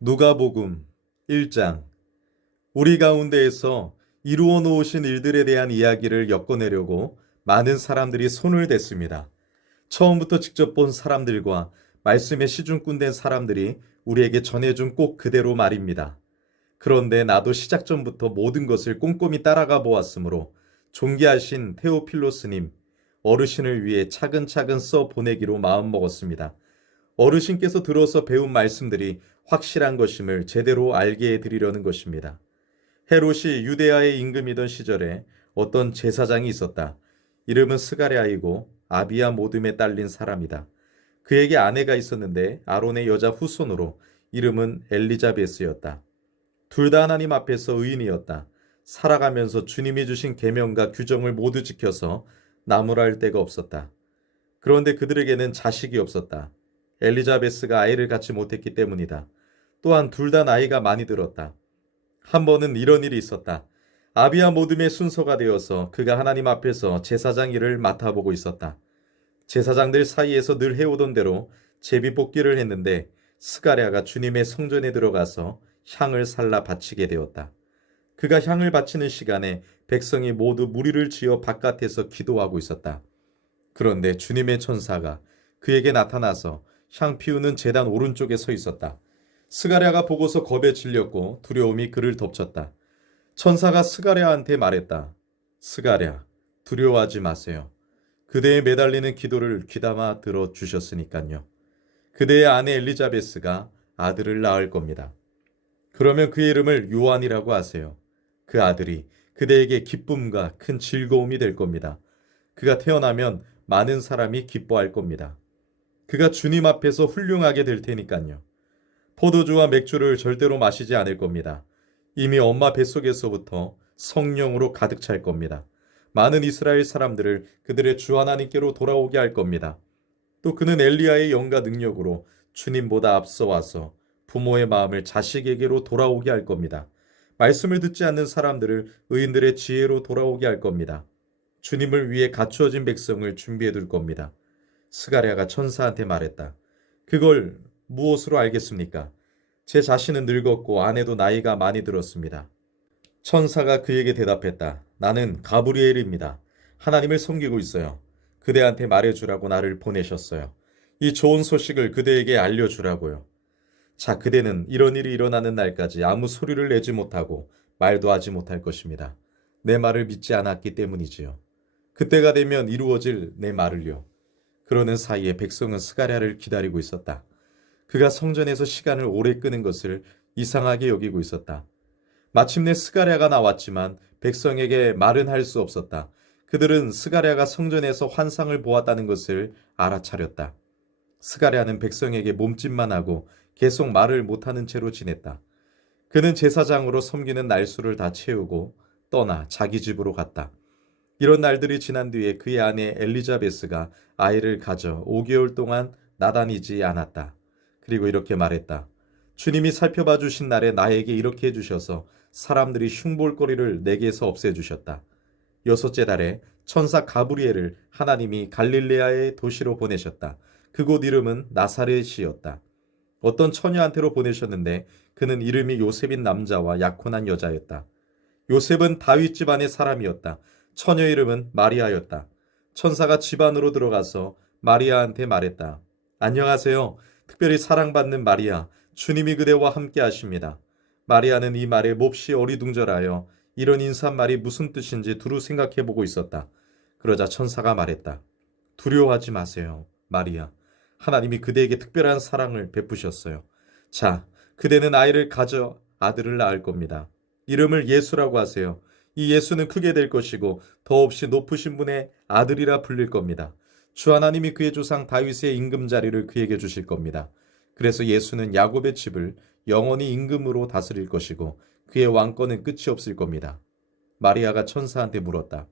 누가복음 1장. 우리 가운데에서 이루어 놓으신 일들에 대한 이야기를 엮어내려고 많은 사람들이 손을 댔습니다. 처음부터 직접 본 사람들과 말씀의 시중꾼 된 사람들이 우리에게 전해준 꼭 그대로 말입니다. 그런데 나도 시작 전부터 모든 것을 꼼꼼히 따라가 보았으므로 존귀하신 테오필로스님, 어르신을 위해 차근차근 써 보내기로 마음먹었습니다. 어르신께서 들어서 배운 말씀들이 확실한 것임을 제대로 알게 해드리려는 것입니다. 헤롯이 유대아의 임금이던 시절에 어떤 제사장이 있었다. 이름은 스가랴이고 아비야 모둠에 딸린 사람이다. 그에게 아내가 있었는데 아론의 여자 후손으로 이름은 엘리자베스였다. 둘 다 하나님 앞에서 의인이었다. 살아가면서 주님이 주신 계명과 규정을 모두 지켜서 나무랄 데가 없었다. 그런데 그들에게는 자식이 없었다. 엘리자베스가 아이를 갖지 못했기 때문이다. 또한 둘 다 나이가 많이 들었다. 한 번은 이런 일이 있었다. 아비야 모둠의 순서가 되어서 그가 하나님 앞에서 제사장 일을 맡아보고 있었다. 제사장들 사이에서 늘 해오던 대로 제비뽑기를 했는데 스가랴가 주님의 성전에 들어가서 향을 살라 바치게 되었다. 그가 향을 바치는 시간에 백성이 모두 무리를 지어 바깥에서 기도하고 있었다. 그런데 주님의 천사가 그에게 나타나서 향 피우는 제단 오른쪽에 서 있었다. 스가랴가 보고서 겁에 질렸고 두려움이 그를 덮쳤다. 천사가 스가랴한테 말했다. 스가랴, 두려워하지 마세요. 그대의 매달리는 기도를 귀담아 들어주셨으니까요. 그대의 아내 엘리자베스가 아들을 낳을 겁니다. 그러면 그의 이름을 요한이라고 하세요. 그 아들이 그대에게 기쁨과 큰 즐거움이 될 겁니다. 그가 태어나면 많은 사람이 기뻐할 겁니다. 그가 주님 앞에서 훌륭하게 될 테니까요. 포도주와 맥주를 절대로 마시지 않을 겁니다. 이미 엄마 뱃속에서부터 성령으로 가득 찰 겁니다. 많은 이스라엘 사람들을 그들의 주 하나님께로 돌아오게 할 겁니다. 또 그는 엘리야의 영과 능력으로 주님보다 앞서 와서 부모의 마음을 자식에게로 돌아오게 할 겁니다. 말씀을 듣지 않는 사람들을 의인들의 지혜로 돌아오게 할 겁니다. 주님을 위해 갖추어진 백성을 준비해 둘 겁니다. 스가랴가 천사한테 말했다. 그걸 무엇으로 알겠습니까? 제 자신은 늙었고 아내도 나이가 많이 들었습니다. 천사가 그에게 대답했다. 나는 가브리엘입니다. 하나님을 섬기고 있어요. 그대한테 말해주라고 나를 보내셨어요. 이 좋은 소식을 그대에게 알려주라고요. 자, 그대는 이런 일이 일어나는 날까지 아무 소리를 내지 못하고 말도 하지 못할 것입니다. 내 말을 믿지 않았기 때문이지요. 그때가 되면 이루어질 내 말을요. 그러는 사이에 백성은 스가랴를 기다리고 있었다. 그가 성전에서 시간을 오래 끄는 것을 이상하게 여기고 있었다. 마침내 스가랴가 나왔지만 백성에게 말은 할 수 없었다. 그들은 스가랴가 성전에서 환상을 보았다는 것을 알아차렸다. 스가랴는 백성에게 몸짓만 하고 계속 말을 못하는 채로 지냈다. 그는 제사장으로 섬기는 날수를 다 채우고 떠나 자기 집으로 갔다. 이런 날들이 지난 뒤에 그의 아내 엘리자베스가 아이를 가져 5개월 동안 나다니지 않았다. 그리고 이렇게 말했다. 주님이 살펴봐 주신 날에 나에게 이렇게 해주셔서 사람들이 흉볼거리를 내게서 없애주셨다. 여섯째 달에 천사 가브리엘을 하나님이 갈릴레아의 도시로 보내셨다. 그곳 이름은 나사렛이었다. 어떤 처녀한테로 보내셨는데 그는 이름이 요셉인 남자와 약혼한 여자였다. 요셉은 다윗 집안의 사람이었다. 처녀 이름은 마리아였다. 천사가 집 안으로 들어가서 마리아한테 말했다. 안녕하세요. 특별히 사랑받는 마리아, 주님이 그대와 함께 하십니다. 마리아는 이 말에 몹시 어리둥절하여 이런 인사말이 무슨 뜻인지 두루 생각해보고 있었다. 그러자 천사가 말했다. 두려워하지 마세요, 마리아. 하나님이 그대에게 특별한 사랑을 베푸셨어요. 자, 그대는 아이를 가져 아들을 낳을 겁니다. 이름을 예수라고 하세요. 이 예수는 크게 될 것이고 더없이 높으신 분의 아들이라 불릴 겁니다. 주 하나님이 그의 조상 다윗의 임금 자리를 그에게 주실 겁니다. 그래서 예수는 야곱의 집을 영원히 임금으로 다스릴 것이고 그의 왕권은 끝이 없을 겁니다. 마리아가 천사한테 물었다.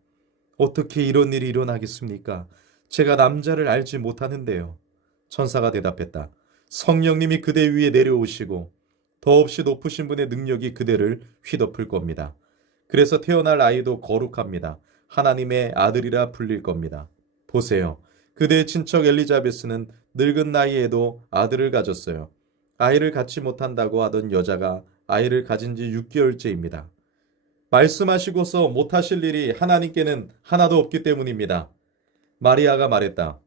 어떻게 이런 일이 일어나겠습니까? 제가 남자를 알지 못하는데요. 천사가 대답했다. 성령님이 그대 위에 내려오시고 더없이 높으신 분의 능력이 그대를 휘덮을 겁니다. 그래서 태어날 아이도 거룩합니다. 하나님의 아들이라 불릴 겁니다. 보세요. 그대의 친척 엘리자베스는 늙은 나이에도 아들을 가졌어요. 아이를 갖지 못한다고 하던 여자가 아이를 가진 지 6개월째입니다. 말씀하시고서 못하실 일이 하나님께는 하나도 없기 때문입니다. 마리아가 말했다.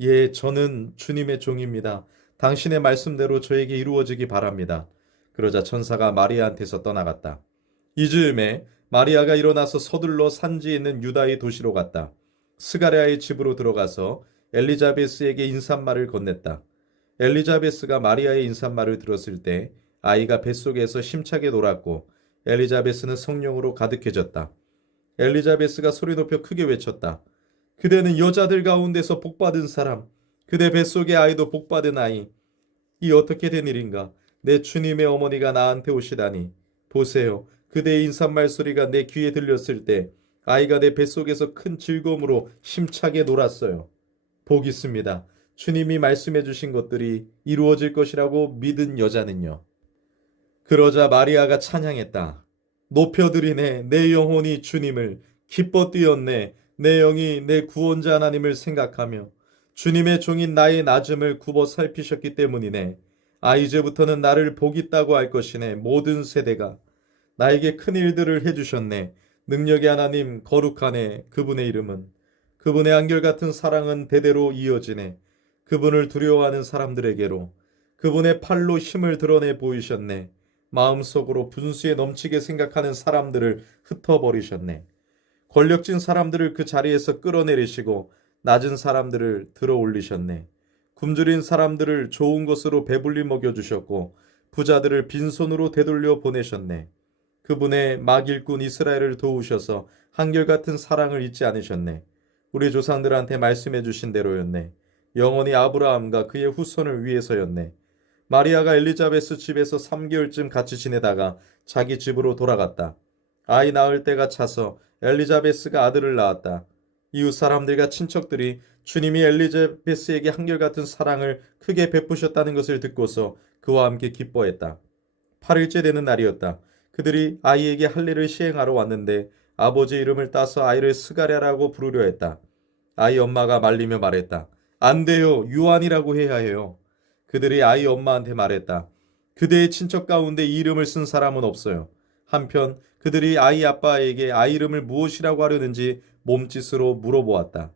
예, 저는 주님의 종입니다. 당신의 말씀대로 저에게 이루어지기 바랍니다. 그러자 천사가 마리아한테서 떠나갔다. 이 즈음에 마리아가 일어나서 서둘러 산지에 있는 유다의 도시로 갔다. 스가랴의 집으로 들어가서 엘리자베스에게 인사말을 건넸다. 엘리자베스가 마리아의 인사말을 들었을 때 아이가 뱃속에서 심차게 놀았고 엘리자베스는 성령으로 가득해졌다. 엘리자베스가 소리 높여 크게 외쳤다. 그대는 여자들 가운데서 복받은 사람, 그대 뱃속의 아이도 복받은 아이. 이 어떻게 된 일인가? 내 주님의 어머니가 나한테 오시다니. 보세요. 그대의 인사말 소리가 내 귀에 들렸을 때 아이가 내 뱃속에서 큰 즐거움으로 심차게 놀았어요. 복 있습니다. 주님이 말씀해 주신 것들이 이루어질 것이라고 믿은 여자는요. 그러자 마리아가 찬양했다. 높여드리네 내 영혼이 주님을 기뻐 뛰었네 내 영이 내 구원자 하나님을 생각하며 주님의 종인 나의 낮음을 굽어 살피셨기 때문이네. 이제부터는 나를 복 있다고 할 것이네. 모든 세대가 나에게 큰 일들을 해주셨네. 능력의 하나님 거룩하네. 그분의 이름은. 그분의 한결같은 사랑은 대대로 이어지네. 그분을 두려워하는 사람들에게로 그분의 팔로 힘을 드러내 보이셨네. 마음속으로 분수에 넘치게 생각하는 사람들을 흩어버리셨네. 권력진 사람들을 그 자리에서 끌어내리시고 낮은 사람들을 들어 올리셨네. 굶주린 사람들을 좋은 것으로 배불리 먹여주셨고 부자들을 빈손으로 되돌려 보내셨네. 그분의 막 일꾼 이스라엘을 도우셔서 한결같은 사랑을 잊지 않으셨네. 우리 조상들한테 말씀해 주신 대로였네. 영원히 아브라함과 그의 후손을 위해서였네. 마리아가 엘리자베스 집에서 3개월쯤 같이 지내다가 자기 집으로 돌아갔다. 아이 낳을 때가 차서 엘리자베스가 아들을 낳았다. 이웃 사람들과 친척들이 주님이 엘리자베스에게 한결같은 사랑을 크게 베푸셨다는 것을 듣고서 그와 함께 기뻐했다. 8일째 되는 날이었다. 그들이 아이에게 할 일을 시행하러 왔는데 아버지 이름을 따서 아이를 스가랴라고 부르려 했다. 아이 엄마가 말리며 말했다. 안 돼요. 요한이라고 해야 해요. 그들이 아이 엄마한테 말했다. 그대의 친척 가운데 이 이름을 쓴 사람은 없어요. 한편 그들이 아이 아빠에게 아이 이름을 무엇이라고 하려는지 몸짓으로 물어보았다.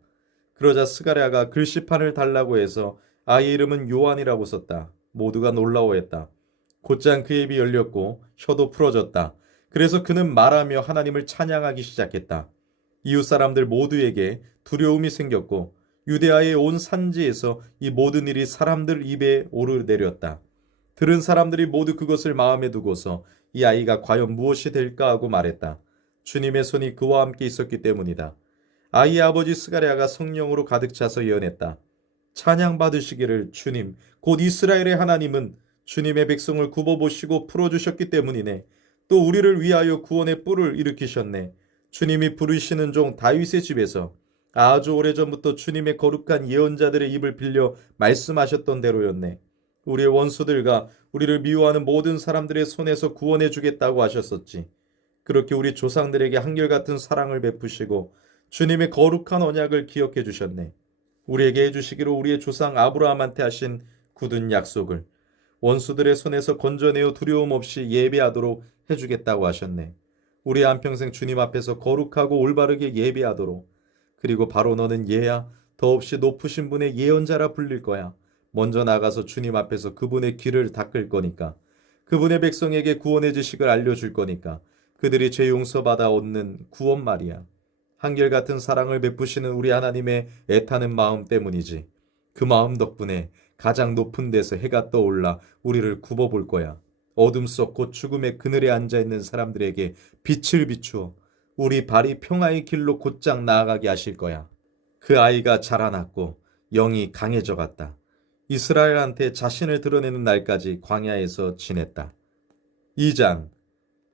그러자 스가랴가 글씨판을 달라고 해서 아이 이름은 요한이라고 썼다. 모두가 놀라워했다. 곧장 그 입이 열렸고 혀도 풀어졌다. 그래서 그는 말하며 하나님을 찬양하기 시작했다. 이웃 사람들 모두에게 두려움이 생겼고 유대아의 온 산지에서 이 모든 일이 사람들 입에 오르내렸다. 들은 사람들이 모두 그것을 마음에 두고서 이 아이가 과연 무엇이 될까 하고 말했다. 주님의 손이 그와 함께 있었기 때문이다. 아이의 아버지 스가랴가 성령으로 가득 차서 예언했다. 찬양 받으시기를 주님, 곧 이스라엘의 하나님은 주님의 백성을 굽어보시고 풀어주셨기 때문이네. 또 우리를 위하여 구원의 뿔을 일으키셨네. 주님이 부르시는 종 다윗의 집에서 아주 오래전부터 주님의 거룩한 예언자들의 입을 빌려 말씀하셨던 대로였네. 우리의 원수들과 우리를 미워하는 모든 사람들의 손에서 구원해 주겠다고 하셨었지. 그렇게 우리 조상들에게 한결같은 사랑을 베푸시고 주님의 거룩한 언약을 기억해 주셨네. 우리에게 해주시기로 우리의 조상 아브라함한테 하신 굳은 약속을 원수들의 손에서 건져내어 두려움 없이 예배하도록 해주겠다고 하셨네. 우리 한평생 주님 앞에서 거룩하고 올바르게 예배하도록. 그리고 바로 너는 얘야 더없이 높으신 분의 예언자라 불릴 거야. 먼저 나가서 주님 앞에서 그분의 길을 닦을 거니까. 그분의 백성에게 구원의 지식을 알려줄 거니까. 그들이 죄 용서받아 얻는 구원 말이야. 한결같은 사랑을 베푸시는 우리 하나님의 애타는 마음 때문이지. 그 마음 덕분에 가장 높은 데서 해가 떠올라 우리를 굽어볼 거야. 어둠 속 곧 죽음의 그늘에 앉아있는 사람들에게 빛을 비추어 우리 발이 평화의 길로 곧장 나아가게 하실 거야. 그 아이가 자라났고 영이 강해져 갔다. 이스라엘한테 자신을 드러내는 날까지 광야에서 지냈다. 2장.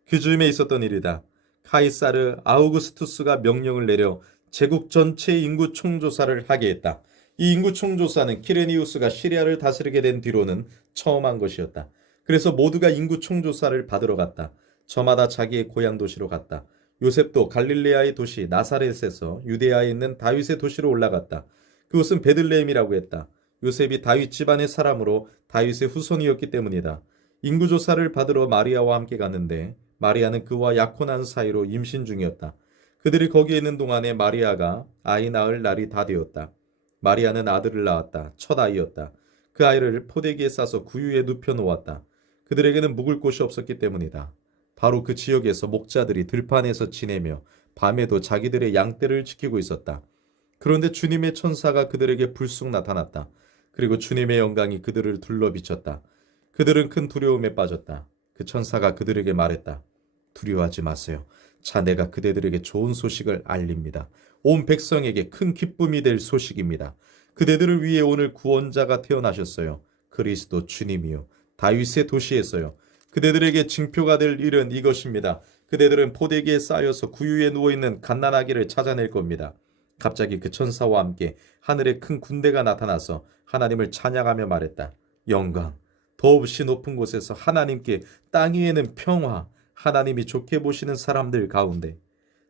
그 즈음에 있었던 일이다. 카이사르 아우구스투스가 명령을 내려 제국 전체의 인구 총조사를 하게 했다. 이 인구 총조사는 키레니우스가 시리아를 다스리게 된 뒤로는 처음 한 것이었다. 그래서 모두가 인구 총조사를 받으러 갔다. 저마다 자기의 고향 도시로 갔다. 요셉도 갈릴레아의 도시 나사렛에서 유대아에 있는 다윗의 도시로 올라갔다. 그곳은 베들레헴이라고 했다. 요셉이 다윗 집안의 사람으로 다윗의 후손이었기 때문이다. 인구조사를 받으러 마리아와 함께 갔는데 마리아는 그와 약혼한 사이로 임신 중이었다. 그들이 거기에 있는 동안에 마리아가 아이 낳을 날이 다 되었다. 마리아는 아들을 낳았다. 첫 아이였다. 그 아이를 포대기에 싸서 구유에 눕혀 놓았다. 그들에게는 묵을 곳이 없었기 때문이다. 바로 그 지역에서 목자들이 들판에서 지내며 밤에도 자기들의 양떼를 지키고 있었다. 그런데 주님의 천사가 그들에게 불쑥 나타났다. 그리고 주님의 영광이 그들을 둘러 비쳤다. 그들은 큰 두려움에 빠졌다. 그 천사가 그들에게 말했다. 두려워하지 마세요. 자, 내가 그대들에게 좋은 소식을 알립니다. 온 백성에게 큰 기쁨이 될 소식입니다. 그대들을 위해 오늘 구원자가 태어나셨어요. 그리스도 주님이요. 다윗의 도시에서요. 그대들에게 징표가 될 일은 이것입니다. 그대들은 포대기에 쌓여서 구유에 누워있는 갓난아기를 찾아낼 겁니다. 갑자기 그 천사와 함께 하늘에 큰 군대가 나타나서 하나님을 찬양하며 말했다. 영광, 더없이 높은 곳에서 하나님께, 땅 위에는 평화, 하나님이 좋게 보시는 사람들 가운데.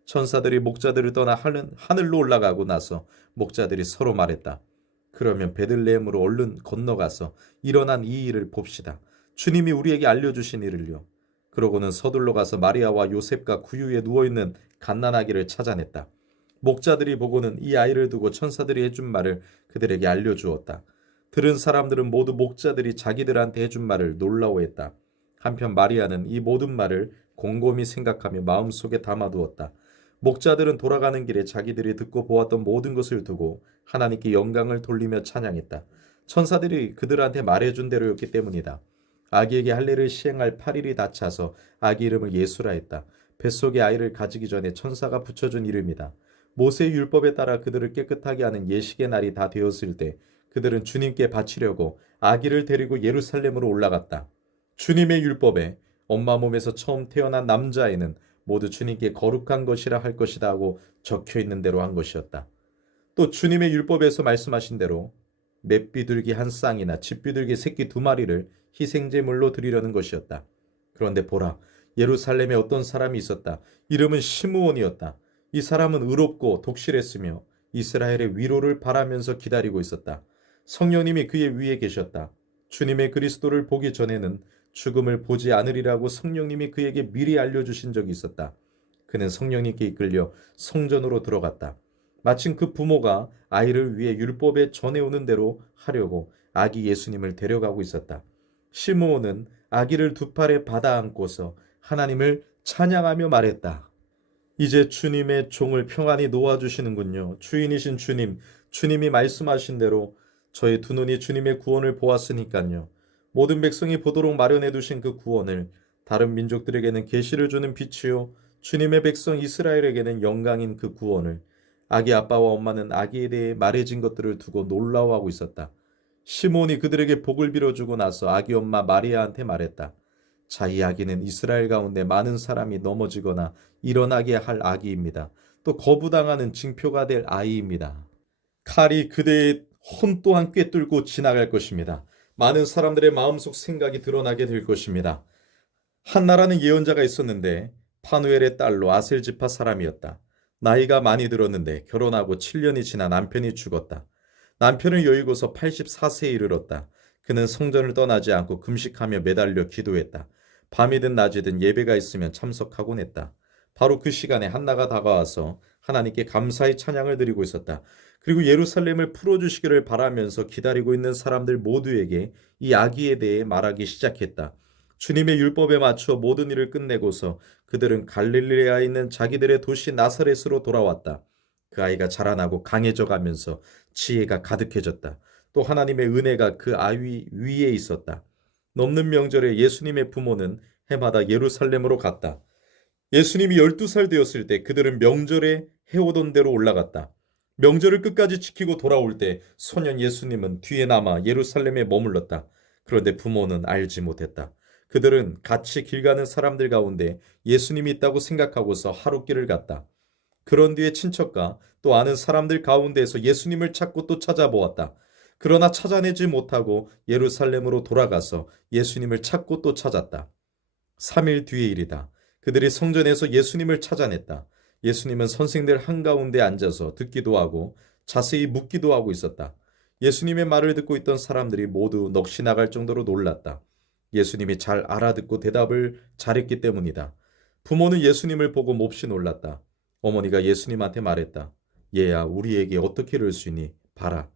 천사들이 목자들을 떠나 하늘로 올라가고 나서 목자들이 서로 말했다. 그러면 베들레헴으로 얼른 건너가서 일어난 이 일을 봅시다. 주님이 우리에게 알려주신 일을요. 그러고는 서둘러 가서 마리아와 요셉과 구유에 누워있는 갓난아기를 찾아냈다. 목자들이 보고는 이 아이를 두고 천사들이 해준 말을 그들에게 알려주었다. 들은 사람들은 모두 목자들이 자기들한테 해준 말을 놀라워했다. 한편 마리아는 이 모든 말을 곰곰이 생각하며 마음속에 담아두었다. 목자들은 돌아가는 길에 자기들이 듣고 보았던 모든 것을 두고 하나님께 영광을 돌리며 찬양했다. 천사들이 그들한테 말해준 대로였기 때문이다. 아기에게 할례를 시행할 8일이 다 차서 아기 이름을 예수라 했다. 뱃속에 아이를 가지기 전에 천사가 붙여준 이름이다. 모세의 율법에 따라 그들을 깨끗하게 하는 예식의 날이 다 되었을 때 그들은 주님께 바치려고 아기를 데리고 예루살렘으로 올라갔다. 주님의 율법에 엄마 몸에서 처음 태어난 남자아이는 모두 주님께 거룩한 것이라 할 것이다 하고 적혀 있는 대로 한 것이었다. 또 주님의 율법에서 말씀하신 대로 맷비둘기 한 쌍이나 집비둘기 새끼 2마리를 희생제물로 드리려는 것이었다. 그런데 보라, 예루살렘에 어떤 사람이 있었다. 이름은 시므온이었다. 이 사람은 의롭고 독실했으며 이스라엘의 위로를 바라면서 기다리고 있었다. 성령님이 그의 위에 계셨다. 주님의 그리스도를 보기 전에는 죽음을 보지 않으리라고 성령님이 그에게 미리 알려주신 적이 있었다. 그는 성령님께 이끌려 성전으로 들어갔다. 마침 그 부모가 아이를 위해 율법에 전해오는 대로 하려고 아기 예수님을 데려가고 있었다. 시므온은 아기를 두 팔에 받아 안고서 하나님을 찬양하며 말했다. 이제 주님의 종을 평안히 놓아주시는군요. 주인이신 주님, 주님이 말씀하신 대로 저의 두 눈이 주님의 구원을 보았으니까요. 모든 백성이 보도록 마련해 두신 그 구원을 다른 민족들에게는 계시를 주는 빛이요. 주님의 백성 이스라엘에게는 영광인 그 구원을 아기 아빠와 엄마는 아기에 대해 말해진 것들을 두고 놀라워하고 있었다. 시몬이 그들에게 복을 빌어주고 나서 아기 엄마 마리아한테 말했다. 자, 이 아기는 이스라엘 가운데 많은 사람이 넘어지거나 일어나게 할 아기입니다. 또 거부당하는 징표가 될 아이입니다. 칼이 그대의 혼 또한 꿰뚫고 지나갈 것입니다. 많은 사람들의 마음속 생각이 드러나게 될 것입니다. 한나라는 예언자가 있었는데 파누엘의 딸로 아셀지파 사람이었다. 나이가 많이 들었는데 결혼하고 7년이 지나 남편이 죽었다. 남편을 여의고서 84세에 이르렀다. 그는 성전을 떠나지 않고 금식하며 매달려 기도했다. 밤이든 낮이든 예배가 있으면 참석하곤 했다. 바로 그 시간에 한나가 다가와서 하나님께 감사의 찬양을 드리고 있었다. 그리고 예루살렘을 풀어주시기를 바라면서 기다리고 있는 사람들 모두에게 이 아기에 대해 말하기 시작했다. 주님의 율법에 맞춰 모든 일을 끝내고서 그들은 갈릴리아에 있는 자기들의 도시 나사렛으로 돌아왔다. 그 아이가 자라나고 강해져 가면서 지혜가 가득해졌다. 또 하나님의 은혜가 그 아이 위에 있었다. 넘는 명절에 예수님의 부모는 해마다 예루살렘으로 갔다. 예수님이 12살 되었을 때 그들은 명절에 해오던 대로 올라갔다. 명절을 끝까지 지키고 돌아올 때 소년 예수님은 뒤에 남아 예루살렘에 머물렀다. 그런데 부모는 알지 못했다. 그들은 같이 길 가는 사람들 가운데 예수님이 있다고 생각하고서 하룻길을 갔다. 그런 뒤에 친척과 또 아는 사람들 가운데에서 예수님을 찾고 또 찾아보았다. 그러나 찾아내지 못하고 예루살렘으로 돌아가서 예수님을 찾고 또 찾았다. 3일 뒤의 일이다. 그들이 성전에서 예수님을 찾아냈다. 예수님은 선생들 한가운데 앉아서 듣기도 하고 자세히 묻기도 하고 있었다. 예수님의 말을 듣고 있던 사람들이 모두 넋이 나갈 정도로 놀랐다. 예수님이 잘 알아듣고 대답을 잘했기 때문이다. 부모는 예수님을 보고 몹시 놀랐다. 어머니가 예수님한테 말했다. 얘야, 우리에게 어떻게 이럴 수 있니? 봐라.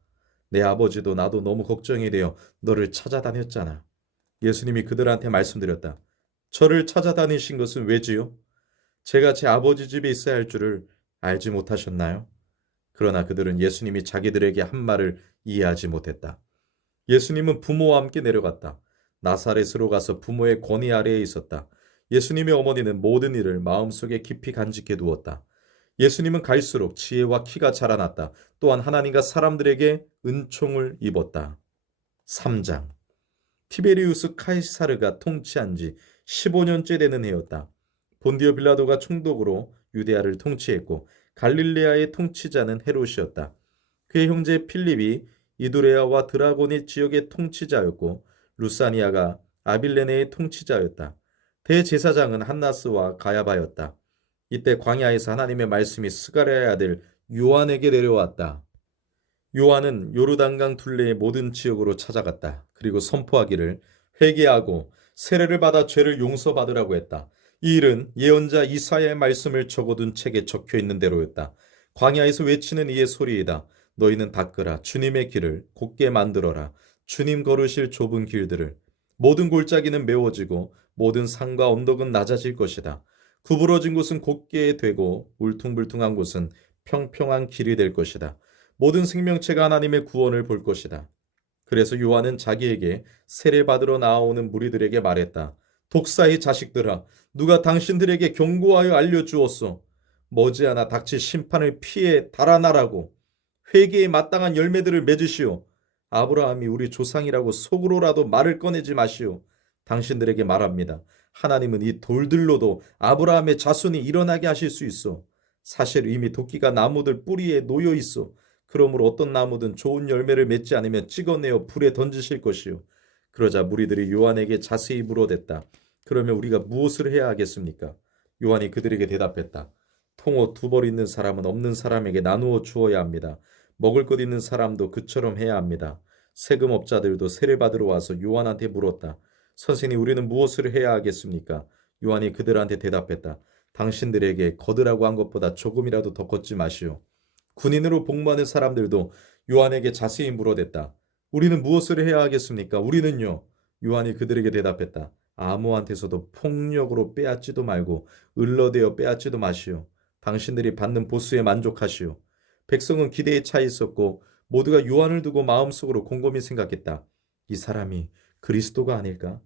내 아버지도 나도 너무 걱정이 되어 너를 찾아다녔잖아. 예수님이 그들한테 말씀드렸다. 저를 찾아다니신 것은 왜지요? 제가 제 아버지 집에 있어야 할 줄을 알지 못하셨나요? 그러나 그들은 예수님이 자기들에게 한 말을 이해하지 못했다. 예수님은 부모와 함께 내려갔다. 나사렛으로 가서 부모의 권위 아래에 있었다. 예수님의 어머니는 모든 일을 마음속에 깊이 간직해 두었다. 예수님은 갈수록 지혜와 키가 자라났다. 또한 하나님과 사람들에게 은총을 입었다. 3장. 티베리우스 카이사르가 통치한 지 15년째 되는 해였다. 본디오 빌라도가 총독으로 유대아를 통치했고 갈릴레아의 통치자는 헤롯이었다. 그의 형제 필립이 이두레아와 드라고니 지역의 통치자였고 루사니아가 아빌레네의 통치자였다. 대제사장은 한나스와 가야바였다. 이때 광야에서 하나님의 말씀이 스가랴의 아들 요한에게 내려왔다. 요한은 요르단강 둘레의 모든 지역으로 찾아갔다. 그리고 선포하기를 회개하고 세례를 받아 죄를 용서받으라고 했다. 이 일은 예언자 이사야의 말씀을 적어둔 책에 적혀 있는 대로였다. 광야에서 외치는 이의 소리이다. 너희는 닦으라. 주님의 길을 곧게 만들어라. 주님 걸으실 좁은 길들을. 모든 골짜기는 메워지고 모든 산과 언덕은 낮아질 것이다. 구부러진 곳은 곧게 되고 울퉁불퉁한 곳은 평평한 길이 될 것이다. 모든 생명체가 하나님의 구원을 볼 것이다. 그래서 요한은 자기에게 세례받으러 나아오는 무리들에게 말했다. 독사의 자식들아, 누가 당신들에게 경고하여 알려주었소. 머지않아 닥칠 심판을 피해 달아나라고. 회개에 마땅한 열매들을 맺으시오. 아브라함이 우리 조상이라고 속으로라도 말을 꺼내지 마시오. 당신들에게 말합니다. 하나님은 이 돌들로도 아브라함의 자손이 일어나게 하실 수 있어. 사실 이미 도끼가 나무들 뿌리에 놓여 있어. 그러므로 어떤 나무든 좋은 열매를 맺지 않으면 찍어내어 불에 던지실 것이요. 그러자 무리들이 요한에게 자세히 물어댔다. 그러면 우리가 무엇을 해야 하겠습니까? 요한이 그들에게 대답했다. 통옷 두 벌 있는 사람은 없는 사람에게 나누어 주어야 합니다. 먹을 것 있는 사람도 그처럼 해야 합니다. 세금업자들도 세례받으러 와서 요한한테 물었다. 선생님, 우리는 무엇을 해야 하겠습니까? 요한이 그들한테 대답했다. 당신들에게 거두라고 한 것보다 조금이라도 더 걷지 마시오. 군인으로 복무하는 사람들도 요한에게 자세히 물어댔다. 우리는 무엇을 해야 하겠습니까? 우리는요. 요한이 그들에게 대답했다. 아무한테서도 폭력으로 빼앗지도 말고 을러대어 빼앗지도 마시오. 당신들이 받는 보수에 만족하시오. 백성은 기대에 차 있었고 모두가 요한을 두고 마음속으로 곰곰이 생각했다. 이 사람이 그리스도가 아닐까?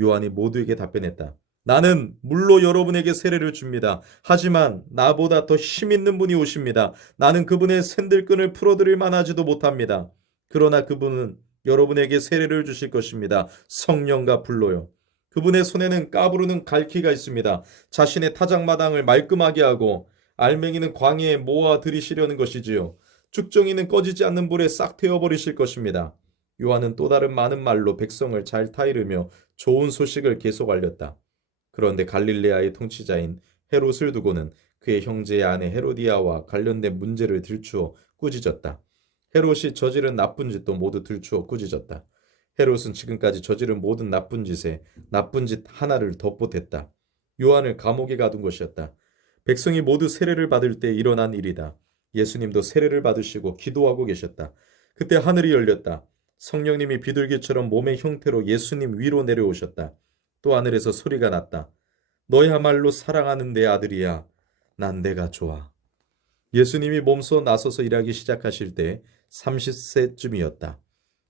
요한이 모두에게 답변했다. 나는 물로 여러분에게 세례를 줍니다. 하지만 나보다 더 힘 있는 분이 오십니다. 나는 그분의 샌들끈을 풀어드릴 만하지도 못합니다. 그러나 그분은 여러분에게 세례를 주실 것입니다. 성령과 불로요. 그분의 손에는 까부르는 갈퀴가 있습니다. 자신의 타작마당을 말끔하게 하고 알맹이는 광야에 모아 들이시려는 것이지요. 쭉정이는 꺼지지 않는 불에 싹 태워버리실 것입니다. 요한은 또 다른 많은 말로 백성을 잘 타이르며 좋은 소식을 계속 알렸다. 그런데 갈릴레아의 통치자인 헤롯을 두고는 그의 형제의 아내 헤로디아와 관련된 문제를 들추어 꾸짖었다. 헤롯이 저지른 나쁜 짓도 모두 들추어 꾸짖었다. 헤롯은 지금까지 저지른 모든 나쁜 짓에 나쁜 짓 하나를 더 보탰다. 요한을 감옥에 가둔 것이었다. 백성이 모두 세례를 받을 때 일어난 일이다. 예수님도 세례를 받으시고 기도하고 계셨다. 그때 하늘이 열렸다. 성령님이 비둘기처럼 몸의 형태로 예수님 위로 내려오셨다. 또 하늘에서 소리가 났다. 너야말로 사랑하는 내 아들이야. 난 내가 좋아. 예수님이 몸소 나서서 일하기 시작하실 때 30세쯤이었다.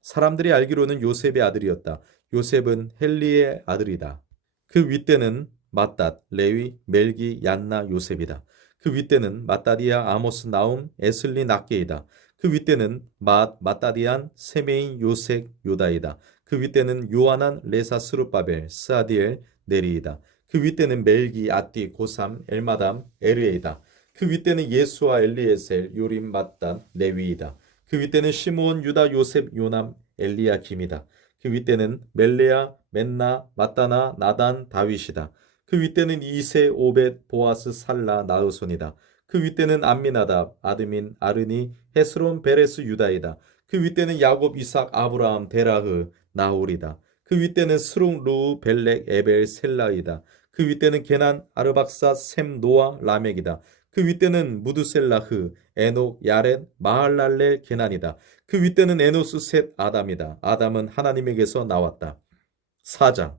사람들이 알기로는 요셉의 아들이었다. 요셉은 헬리의 아들이다. 그 윗대는 맏닷, 레위, 멜기, 얀나, 요셉이다. 그 윗대는 맏다디아, 아모스, 나움, 에슬리, 낫게이다. 그 윗대는 맏다디안, 세메인, 요색, 요다이다. 그 윗대는 요하난, 레사, 스룹바벨, 스아디엘, 네리이다. 그 윗대는 멜기, 아띠, 고삼, 엘마담, 에르에이다. 그 윗대는 예수와 엘리에셀, 요림, 맏단, 레위이다. 그 윗대는 시므온, 유다, 요셉, 요남, 엘리야김이다. 그 윗대는 멜레아, 맨나, 마따나, 나단, 다윗이다. 그 윗대는 이세, 오벳, 보아스, 살라, 나으손이다. 그 윗대는 암미나답, 아드민, 아르니, 헤스론, 베레스, 유다이다. 그 윗대는 야곱, 이삭, 아브라함, 데라흐, 나홀이다. 그 윗대는 스룩, 루, 벨렉, 에벨, 셀라이다. 그 윗대는 게난, 아르박사, 셈, 노아, 라멕이다. 그 윗대는 무드셀라흐, 에녹, 야렛, 마할랄렐, 게난이다. 그 윗대는 에노스, 셋, 아담이다. 아담은 하나님에게서 나왔다. 4장.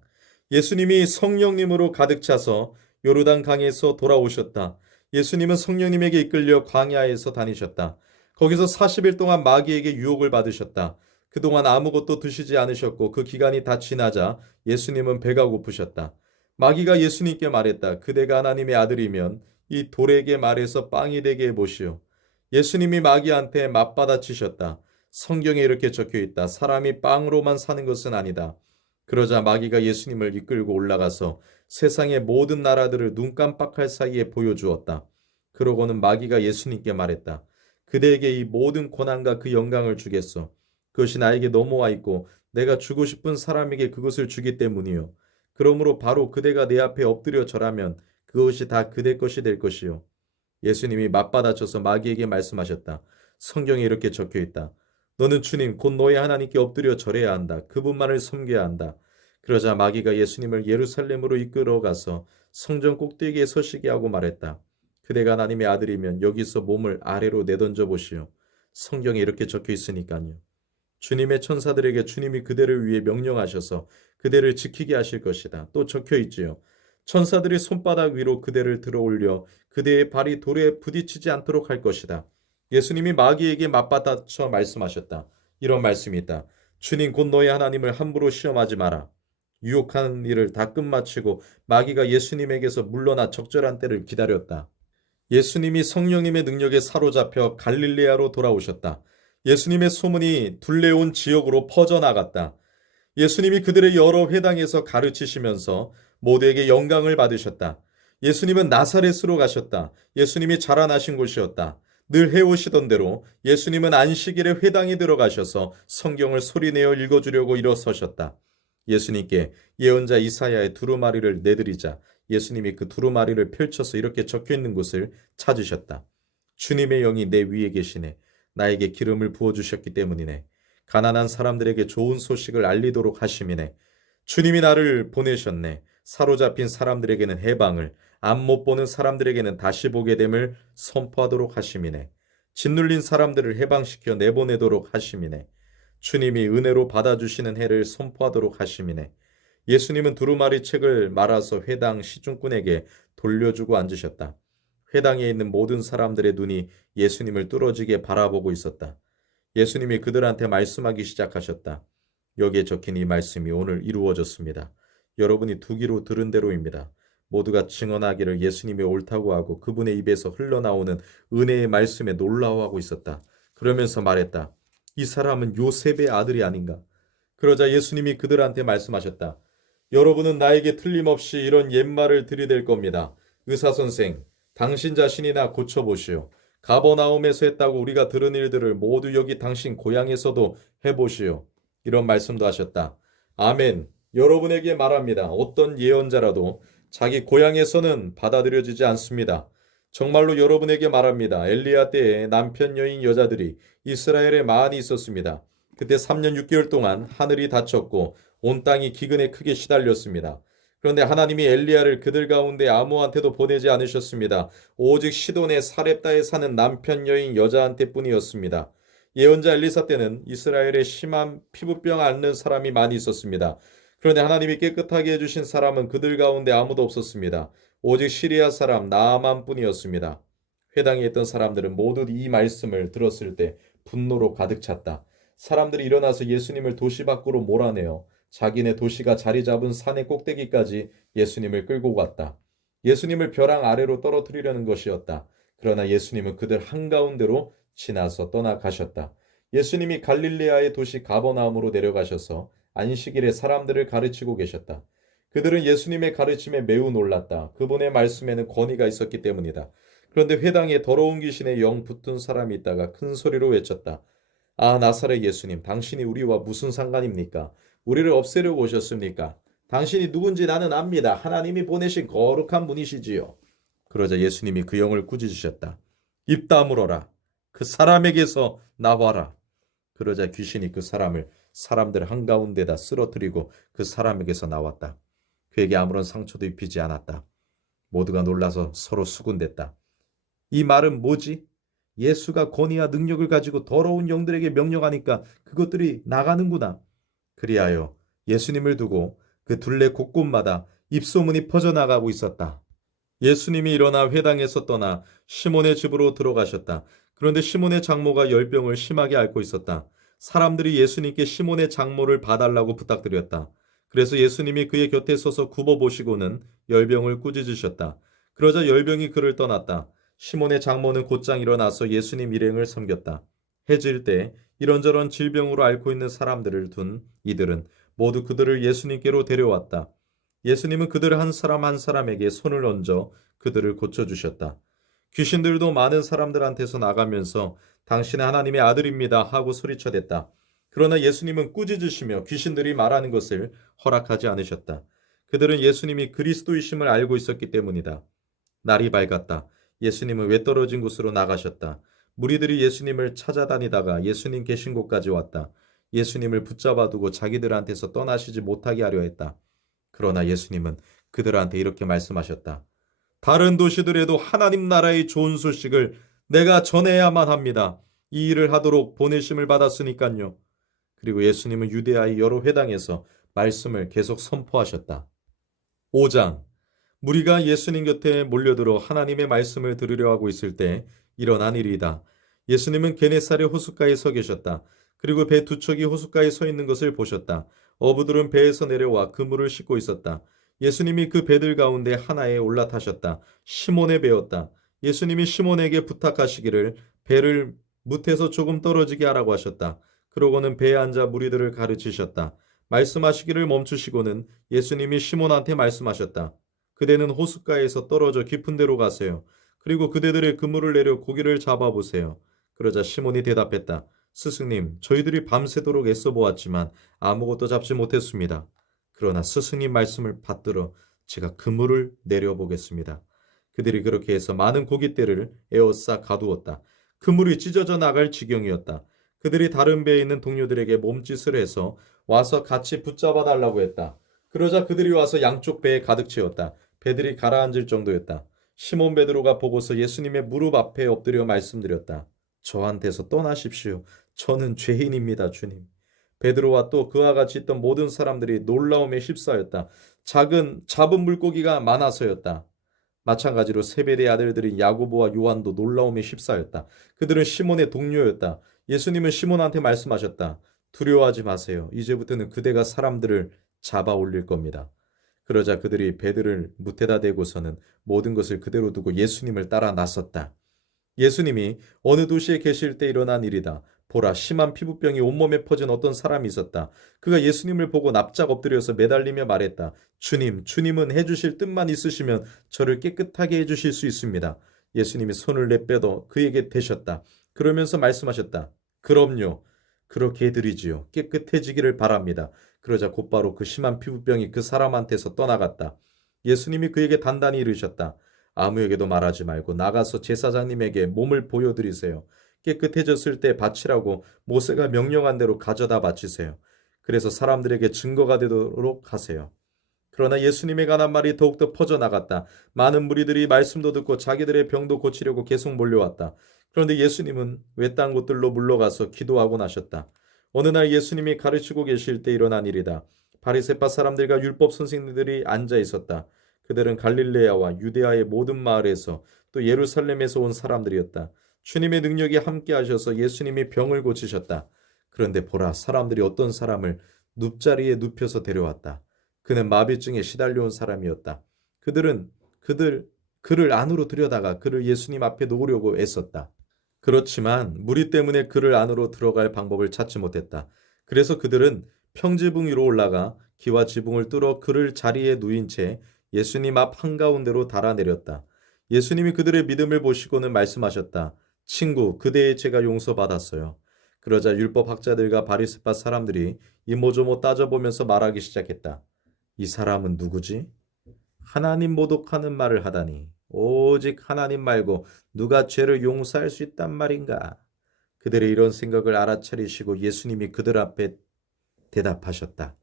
예수님이 성령님으로 가득 차서 요르단 강에서 돌아오셨다. 예수님은 성령님에게 이끌려 광야에서 다니셨다. 거기서 40일 동안 마귀에게 유혹을 받으셨다. 그동안 아무것도 드시지 않으셨고 그 기간이 다 지나자 예수님은 배가 고프셨다. 마귀가 예수님께 말했다. 그대가 하나님의 아들이면 이 돌에게 말해서 빵이 되게 해보시오. 예수님이 마귀한테 맞받아치셨다. 성경에 이렇게 적혀 있다. 사람이 빵으로만 사는 것은 아니다. 그러자 마귀가 예수님을 이끌고 올라가서 세상의 모든 나라들을 눈 깜빡할 사이에 보여주었다. 그러고는 마귀가 예수님께 말했다. 그대에게 이 모든 고난과 그 영광을 주겠소. 그것이 나에게 넘어와 있고 내가 주고 싶은 사람에게 그것을 주기 때문이요. 그러므로 바로 그대가 내 앞에 엎드려 절하면 그것이 다 그대 것이 될 것이요. 예수님이 맞받아쳐서 마귀에게 말씀하셨다. 성경에 이렇게 적혀 있다. 너는 주님 곧 너의 하나님께 엎드려 절해야 한다. 그분만을 섬겨야 한다. 그러자 마귀가 예수님을 예루살렘으로 이끌어가서 성전 꼭대기에 서시게 하고 말했다. 그대가 하나님의 아들이면 여기서 몸을 아래로 내던져 보시오. 성경에 이렇게 적혀 있으니까요. 주님의 천사들에게 주님이 그대를 위해 명령하셔서 그대를 지키게 하실 것이다. 또 적혀 있지요. 천사들이 손바닥 위로 그대를 들어 올려 그대의 발이 돌에 부딪히지 않도록 할 것이다. 예수님이 마귀에게 맞받아쳐 말씀하셨다. 이런 말씀이 있다. 주님 곧 너의 하나님을 함부로 시험하지 마라. 유혹하는 일을 다 끝마치고 마귀가 예수님에게서 물러나 적절한 때를 기다렸다. 예수님이 성령님의 능력에 사로잡혀 갈릴레아로 돌아오셨다. 예수님의 소문이 둘레온 지역으로 퍼져나갔다. 예수님이 그들의 여러 회당에서 가르치시면서 모두에게 영광을 받으셨다. 예수님은 나사렛으로 가셨다. 예수님이 자라나신 곳이었다. 늘 해오시던 대로 예수님은 안식일에 회당에 들어가셔서 성경을 소리내어 읽어주려고 일어서셨다. 예수님께 예언자 이사야의 두루마리를 내드리자 예수님이 그 두루마리를 펼쳐서 이렇게 적혀있는 곳을 찾으셨다. 주님의 영이 내 위에 계시네. 나에게 기름을 부어주셨기 때문이네. 가난한 사람들에게 좋은 소식을 알리도록 하심이네. 주님이 나를 보내셨네. 사로잡힌 사람들에게는 해방을, 앞 못 보는 사람들에게는 다시 보게 됨을 선포하도록 하심이네. 짓눌린 사람들을 해방시켜 내보내도록 하심이네. 주님이 은혜로 받아주시는 해를 선포하도록 하심이네. 예수님은 두루마리 책을 말아서 회당 시중꾼에게 돌려주고 앉으셨다. 회당에 있는 모든 사람들의 눈이 예수님을 뚫어지게 바라보고 있었다. 예수님이 그들한테 말씀하기 시작하셨다. 여기에 적힌 이 말씀이 오늘 이루어졌습니다. 여러분이 두 귀로 들은 대로입니다. 모두가 증언하기를 예수님이 옳다고 하고 그분의 입에서 흘러나오는 은혜의 말씀에 놀라워하고 있었다. 그러면서 말했다. 이 사람은 요셉의 아들이 아닌가? 그러자 예수님이 그들한테 말씀하셨다. 여러분은 나에게 틀림없이 이런 옛말을 들이댈 겁니다. 의사 선생, 당신 자신이나 고쳐보시오. 가버나움에서 했다고 우리가 들은 일들을 모두 여기 당신 고향에서도 해보시오. 이런 말씀도 하셨다. 아멘. 여러분에게 말합니다. 어떤 예언자라도 자기 고향에서는 받아들여지지 않습니다. 정말로 여러분에게 말합니다. 엘리야 때에 남편 여인 여자들이 이스라엘에 많이 있었습니다. 그때 3년 6개월 동안 하늘이 닫혔고 온 땅이 기근에 크게 시달렸습니다. 그런데 하나님이 엘리야를 그들 가운데 아무한테도 보내지 않으셨습니다. 오직 시돈의 사렙다에 사는 남편 여인 여자한테 뿐이었습니다. 예언자 엘리사 때는 이스라엘에 심한 피부병 앓는 사람이 많이 있었습니다. 그런데 하나님이 깨끗하게 해주신 사람은 그들 가운데 아무도 없었습니다. 오직 시리아 사람 나아만 뿐이었습니다. 회당에 있던 사람들은 모두 이 말씀을 들었을 때 분노로 가득 찼다. 사람들이 일어나서 예수님을 도시 밖으로 몰아내어 자기네 도시가 자리 잡은 산의 꼭대기까지 예수님을 끌고 갔다. 예수님을 벼랑 아래로 떨어뜨리려는 것이었다. 그러나 예수님은 그들 한가운데로 지나서 떠나가셨다. 예수님이 갈릴레아의 도시 가버나움으로 내려가셔서 안식일에 사람들을 가르치고 계셨다. 그들은 예수님의 가르침에 매우 놀랐다. 그분의 말씀에는 권위가 있었기 때문이다. 그런데 회당에 더러운 귀신에 영 붙은 사람이 있다가 큰 소리로 외쳤다. 아, 나사렛 예수님, 당신이 우리와 무슨 상관입니까? 우리를 없애려고 오셨습니까? 당신이 누군지 나는 압니다. 하나님이 보내신 거룩한 분이시지요. 그러자 예수님이 그 영을 꾸짖으셨다. 입 다물어라. 그 사람에게서 나와라. 그러자 귀신이 그 사람을 사람들 한가운데다 쓰러뜨리고 그 사람에게서 나왔다. 그에게 아무런 상처도 입히지 않았다. 모두가 놀라서 서로 수군댔다. 이 말은 뭐지? 예수가 권위와 능력을 가지고 더러운 영들에게 명령하니까 그것들이 나가는구나. 그리하여 예수님을 두고 그 둘레 곳곳마다 입소문이 퍼져나가고 있었다. 예수님이 일어나 회당에서 떠나 시몬의 집으로 들어가셨다. 그런데 시몬의 장모가 열병을 심하게 앓고 있었다. 사람들이 예수님께 시몬의 장모를 봐달라고 부탁드렸다. 그래서 예수님이 그의 곁에 서서 굽어보시고는 열병을 꾸짖으셨다. 그러자 열병이 그를 떠났다. 시몬의 장모는 곧장 일어나서 예수님 일행을 섬겼다. 해질 때 이런저런 질병으로 앓고 있는 사람들을 둔 이들은 모두 그들을 예수님께로 데려왔다. 예수님은 그들 한 사람 한 사람에게 손을 얹어 그들을 고쳐주셨다. 귀신들도 많은 사람들한테서 나가면서 당신은 하나님의 아들입니다 하고 소리쳐댔다. 그러나 예수님은 꾸짖으시며 귀신들이 말하는 것을 허락하지 않으셨다. 그들은 예수님이 그리스도이심을 알고 있었기 때문이다. 날이 밝았다. 예수님은 외떨어진 곳으로 나가셨다. 무리들이 예수님을 찾아다니다가 예수님 계신 곳까지 왔다. 예수님을 붙잡아두고 자기들한테서 떠나시지 못하게 하려 했다. 그러나 예수님은 그들한테 이렇게 말씀하셨다. 다른 도시들에도 하나님 나라의 좋은 소식을 내가 전해야만 합니다. 이 일을 하도록 보내심을 받았으니까요. 그리고 예수님은 유대아의 여러 회당에서 말씀을 계속 선포하셨다. 5장. 무리가 예수님 곁에 몰려들어 하나님의 말씀을 들으려 하고 있을 때 일어난 일이다. 예수님은 게네사렛 호숫가에 서 계셨다. 그리고 배 두 척이 호숫가에 서 있는 것을 보셨다. 어부들은 배에서 내려와 그물을 싣고 있었다. 예수님이 그 배들 가운데 하나에 올라타셨다. 시몬의 배였다. 예수님이 시몬에게 부탁하시기를 배를 무태서 조금 떨어지게 하라고 하셨다. 그러고는 배에 앉아 무리들을 가르치셨다. 말씀하시기를 멈추시고는 예수님이 시몬한테 말씀하셨다. 그대는 호숫가에서 떨어져 깊은 데로 가세요. 그리고 그대들의 그물을 내려 고기를 잡아보세요. 그러자 시몬이 대답했다. 스승님, 저희들이 밤새도록 애써 보았지만 아무것도 잡지 못했습니다. 그러나 스승님 말씀을 받들어 제가 그물을 내려보겠습니다. 그들이 그렇게 해서 많은 고깃대를 에워싸 가두었다. 그물이 찢어져 나갈 지경이었다. 그들이 다른 배에 있는 동료들에게 몸짓을 해서 와서 같이 붙잡아 달라고 했다. 그러자 그들이 와서 양쪽 배에 가득 채웠다. 배들이 가라앉을 정도였다. 시몬 베드로가 보고서 예수님의 무릎 앞에 엎드려 말씀드렸다. 저한테서 떠나십시오. 저는 죄인입니다, 주님. 베드로와 또 그와 같이 있던 모든 사람들이 놀라움에 휩싸였다. 잡은 물고기가 많아서였다. 마찬가지로 세베대의 아들들인 야고보와 요한도 놀라움에 휩싸였다. 그들은 시몬의 동료였다. 예수님은 시몬한테 말씀하셨다. 두려워하지 마세요. 이제부터는 그대가 사람들을 잡아 올릴 겁니다. 그러자 그들이 배들을 무태다 대고서는 모든 것을 그대로 두고 예수님을 따라 나섰다. 예수님이 어느 도시에 계실 때 일어난 일이다. 보라, 심한 피부병이 온몸에 퍼진 어떤 사람이 있었다. 그가 예수님을 보고 납작 엎드려서 매달리며 말했다. 주님, 주님은 해주실 뜻만 있으시면 저를 깨끗하게 해주실 수 있습니다. 예수님이 손을 내빼도 그에게 대셨다. 그러면서 말씀하셨다. 그럼요. 그렇게 해드리지요. 깨끗해지기를 바랍니다. 그러자 곧바로 그 심한 피부병이 그 사람한테서 떠나갔다. 예수님이 그에게 단단히 이르셨다. 아무에게도 말하지 말고 나가서 제사장님에게 몸을 보여드리세요. 깨끗해졌을 때 바치라고 모세가 명령한 대로 가져다 바치세요. 그래서 사람들에게 증거가 되도록 하세요. 그러나 예수님에 관한 말이 더욱더 퍼져나갔다. 많은 무리들이 말씀도 듣고 자기들의 병도 고치려고 계속 몰려왔다. 그런데 예수님은 외딴 곳들로 물러가서 기도하고 나셨다. 어느 날 예수님이 가르치고 계실 때 일어난 일이다. 바리새파 사람들과 율법 선생님들이 앉아 있었다. 그들은 갈릴레아와 유대아의 모든 마을에서 또 예루살렘에서 온 사람들이었다. 주님의 능력이 함께 하셔서 예수님이 병을 고치셨다. 그런데 보라, 사람들이 어떤 사람을 눕자리에 눕혀서 데려왔다. 그는 마비증에 시달려온 사람이었다. 그들은 그를 안으로 들여다가 그를 예수님 앞에 놓으려고 애썼다. 그렇지만 무리 때문에 그를 안으로 들어갈 방법을 찾지 못했다. 그래서 그들은 평지붕 위로 올라가 기와 지붕을 뚫어 그를 자리에 누인 채 예수님 앞 한가운데로 달아내렸다. 예수님이 그들의 믿음을 보시고는 말씀하셨다. 친구, 그대의 죄가 용서받았어요. 그러자 율법학자들과 바리새파 사람들이 이모저모 따져보면서 말하기 시작했다. 이 사람은 누구지? 하나님 모독하는 말을 하다니. 오직 하나님 말고 누가 죄를 용서할 수 있단 말인가? 그들의 이런 생각을 알아차리시고 예수님이 그들 앞에 대답하셨다.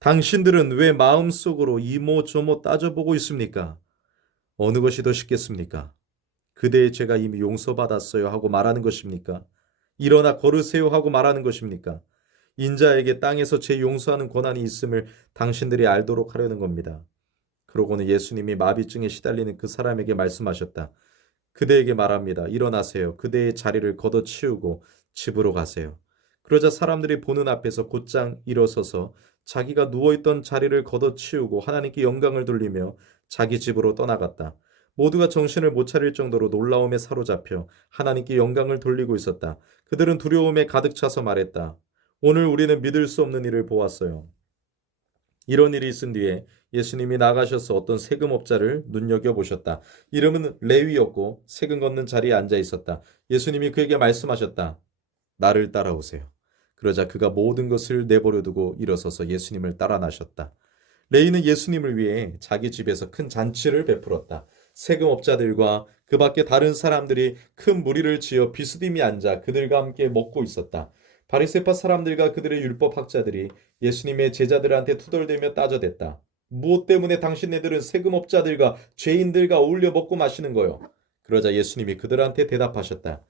당신들은 왜 마음속으로 이모저모 따져보고 있습니까? 어느 것이 더 쉽겠습니까? 그대의 죄가 이미 용서받았어요 하고 말하는 것입니까? 일어나 걸으세요 하고 말하는 것입니까? 인자에게 땅에서 죄 용서하는 권한이 있음을 당신들이 알도록 하려는 겁니다. 그러고는 예수님이 마비증에 시달리는 그 사람에게 말씀하셨다. 그대에게 말합니다. 일어나세요. 그대의 자리를 걷어치우고 집으로 가세요. 그러자 사람들이 보는 앞에서 곧장 일어서서 자기가 누워있던 자리를 걷어치우고 하나님께 영광을 돌리며 자기 집으로 떠나갔다. 모두가 정신을 못 차릴 정도로 놀라움에 사로잡혀 하나님께 영광을 돌리고 있었다. 그들은 두려움에 가득 차서 말했다. 오늘 우리는 믿을 수 없는 일을 보았어요. 이런 일이 있은 뒤에 예수님이 나가셔서 어떤 세금업자를 눈여겨보셨다. 이름은 레위였고 세금 걷는 자리에 앉아 있었다. 예수님이 그에게 말씀하셨다. 나를 따라오세요. 그러자 그가 모든 것을 내버려 두고 일어서서 예수님을 따라 나셨다. 레위는 예수님을 위해 자기 집에서 큰 잔치를 베풀었다. 세금업자들과 그 밖에 다른 사람들이 큰 무리를 지어 비스듬히 앉아 그들과 함께 먹고 있었다. 바리새파 사람들과 그들의 율법학자들이 예수님의 제자들한테 투덜대며 따져댔다. 무엇 때문에 당신네들은 세금업자들과 죄인들과 어울려 먹고 마시는 거요? 그러자 예수님이 그들한테 대답하셨다.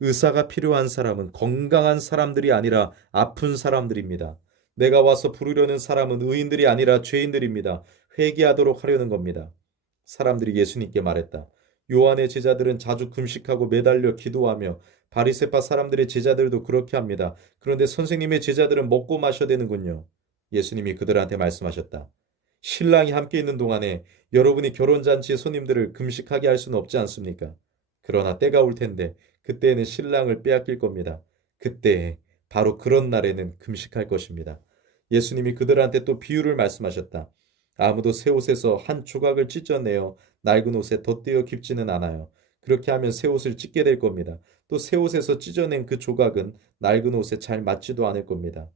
의사가 필요한 사람은 건강한 사람들이 아니라 아픈 사람들입니다. 내가 와서 부르려는 사람은 의인들이 아니라 죄인들입니다. 회개하도록 하려는 겁니다. 사람들이 예수님께 말했다. 요한의 제자들은 자주 금식하고 매달려 기도하며 바리새파 사람들의 제자들도 그렇게 합니다. 그런데 선생님의 제자들은 먹고 마셔야 되는군요. 예수님이 그들한테 말씀하셨다. 신랑이 함께 있는 동안에 여러분이 결혼잔치의 손님들을 금식하게 할 수는 없지 않습니까? 그러나 때가 올 텐데 그때에는 신랑을 빼앗길 겁니다. 그때 바로 그런 날에는 금식할 것입니다. 예수님이 그들한테 또 비유를 말씀하셨다. 아무도 새 옷에서 한 조각을 찢어내어 낡은 옷에 덧대어 깁지는 않아요. 그렇게 하면 새 옷을 찢게 될 겁니다. 또 새 옷에서 찢어낸 그 조각은 낡은 옷에 잘 맞지도 않을 겁니다.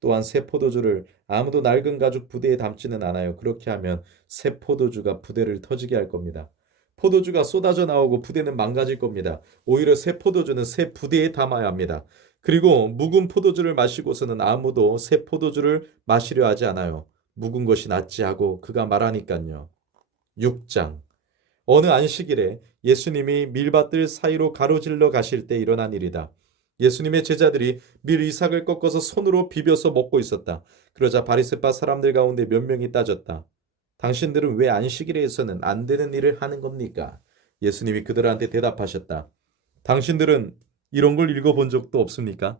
또한 새 포도주를 아무도 낡은 가죽 부대에 담지는 않아요. 그렇게 하면 새 포도주가 부대를 터지게 할 겁니다. 포도주가 쏟아져 나오고 부대는 망가질 겁니다. 오히려 새 포도주는 새 부대에 담아야 합니다. 그리고 묵은 포도주를 마시고서는 아무도 새 포도주를 마시려 하지 않아요. 묵은 것이 낫지 하고 그가 말하니깐요. 6장. 어느 안식일에 예수님이 밀밭들 사이로 가로질러 가실 때 일어난 일이다. 예수님의 제자들이 밀 이삭을 꺾어서 손으로 비벼서 먹고 있었다. 그러자 바리새파 사람들 가운데 몇 명이 따졌다. 당신들은 왜 안식일에서는 안 되는 일을 하는 겁니까? 예수님이 그들한테 대답하셨다. 당신들은 이런 걸 읽어본 적도 없습니까?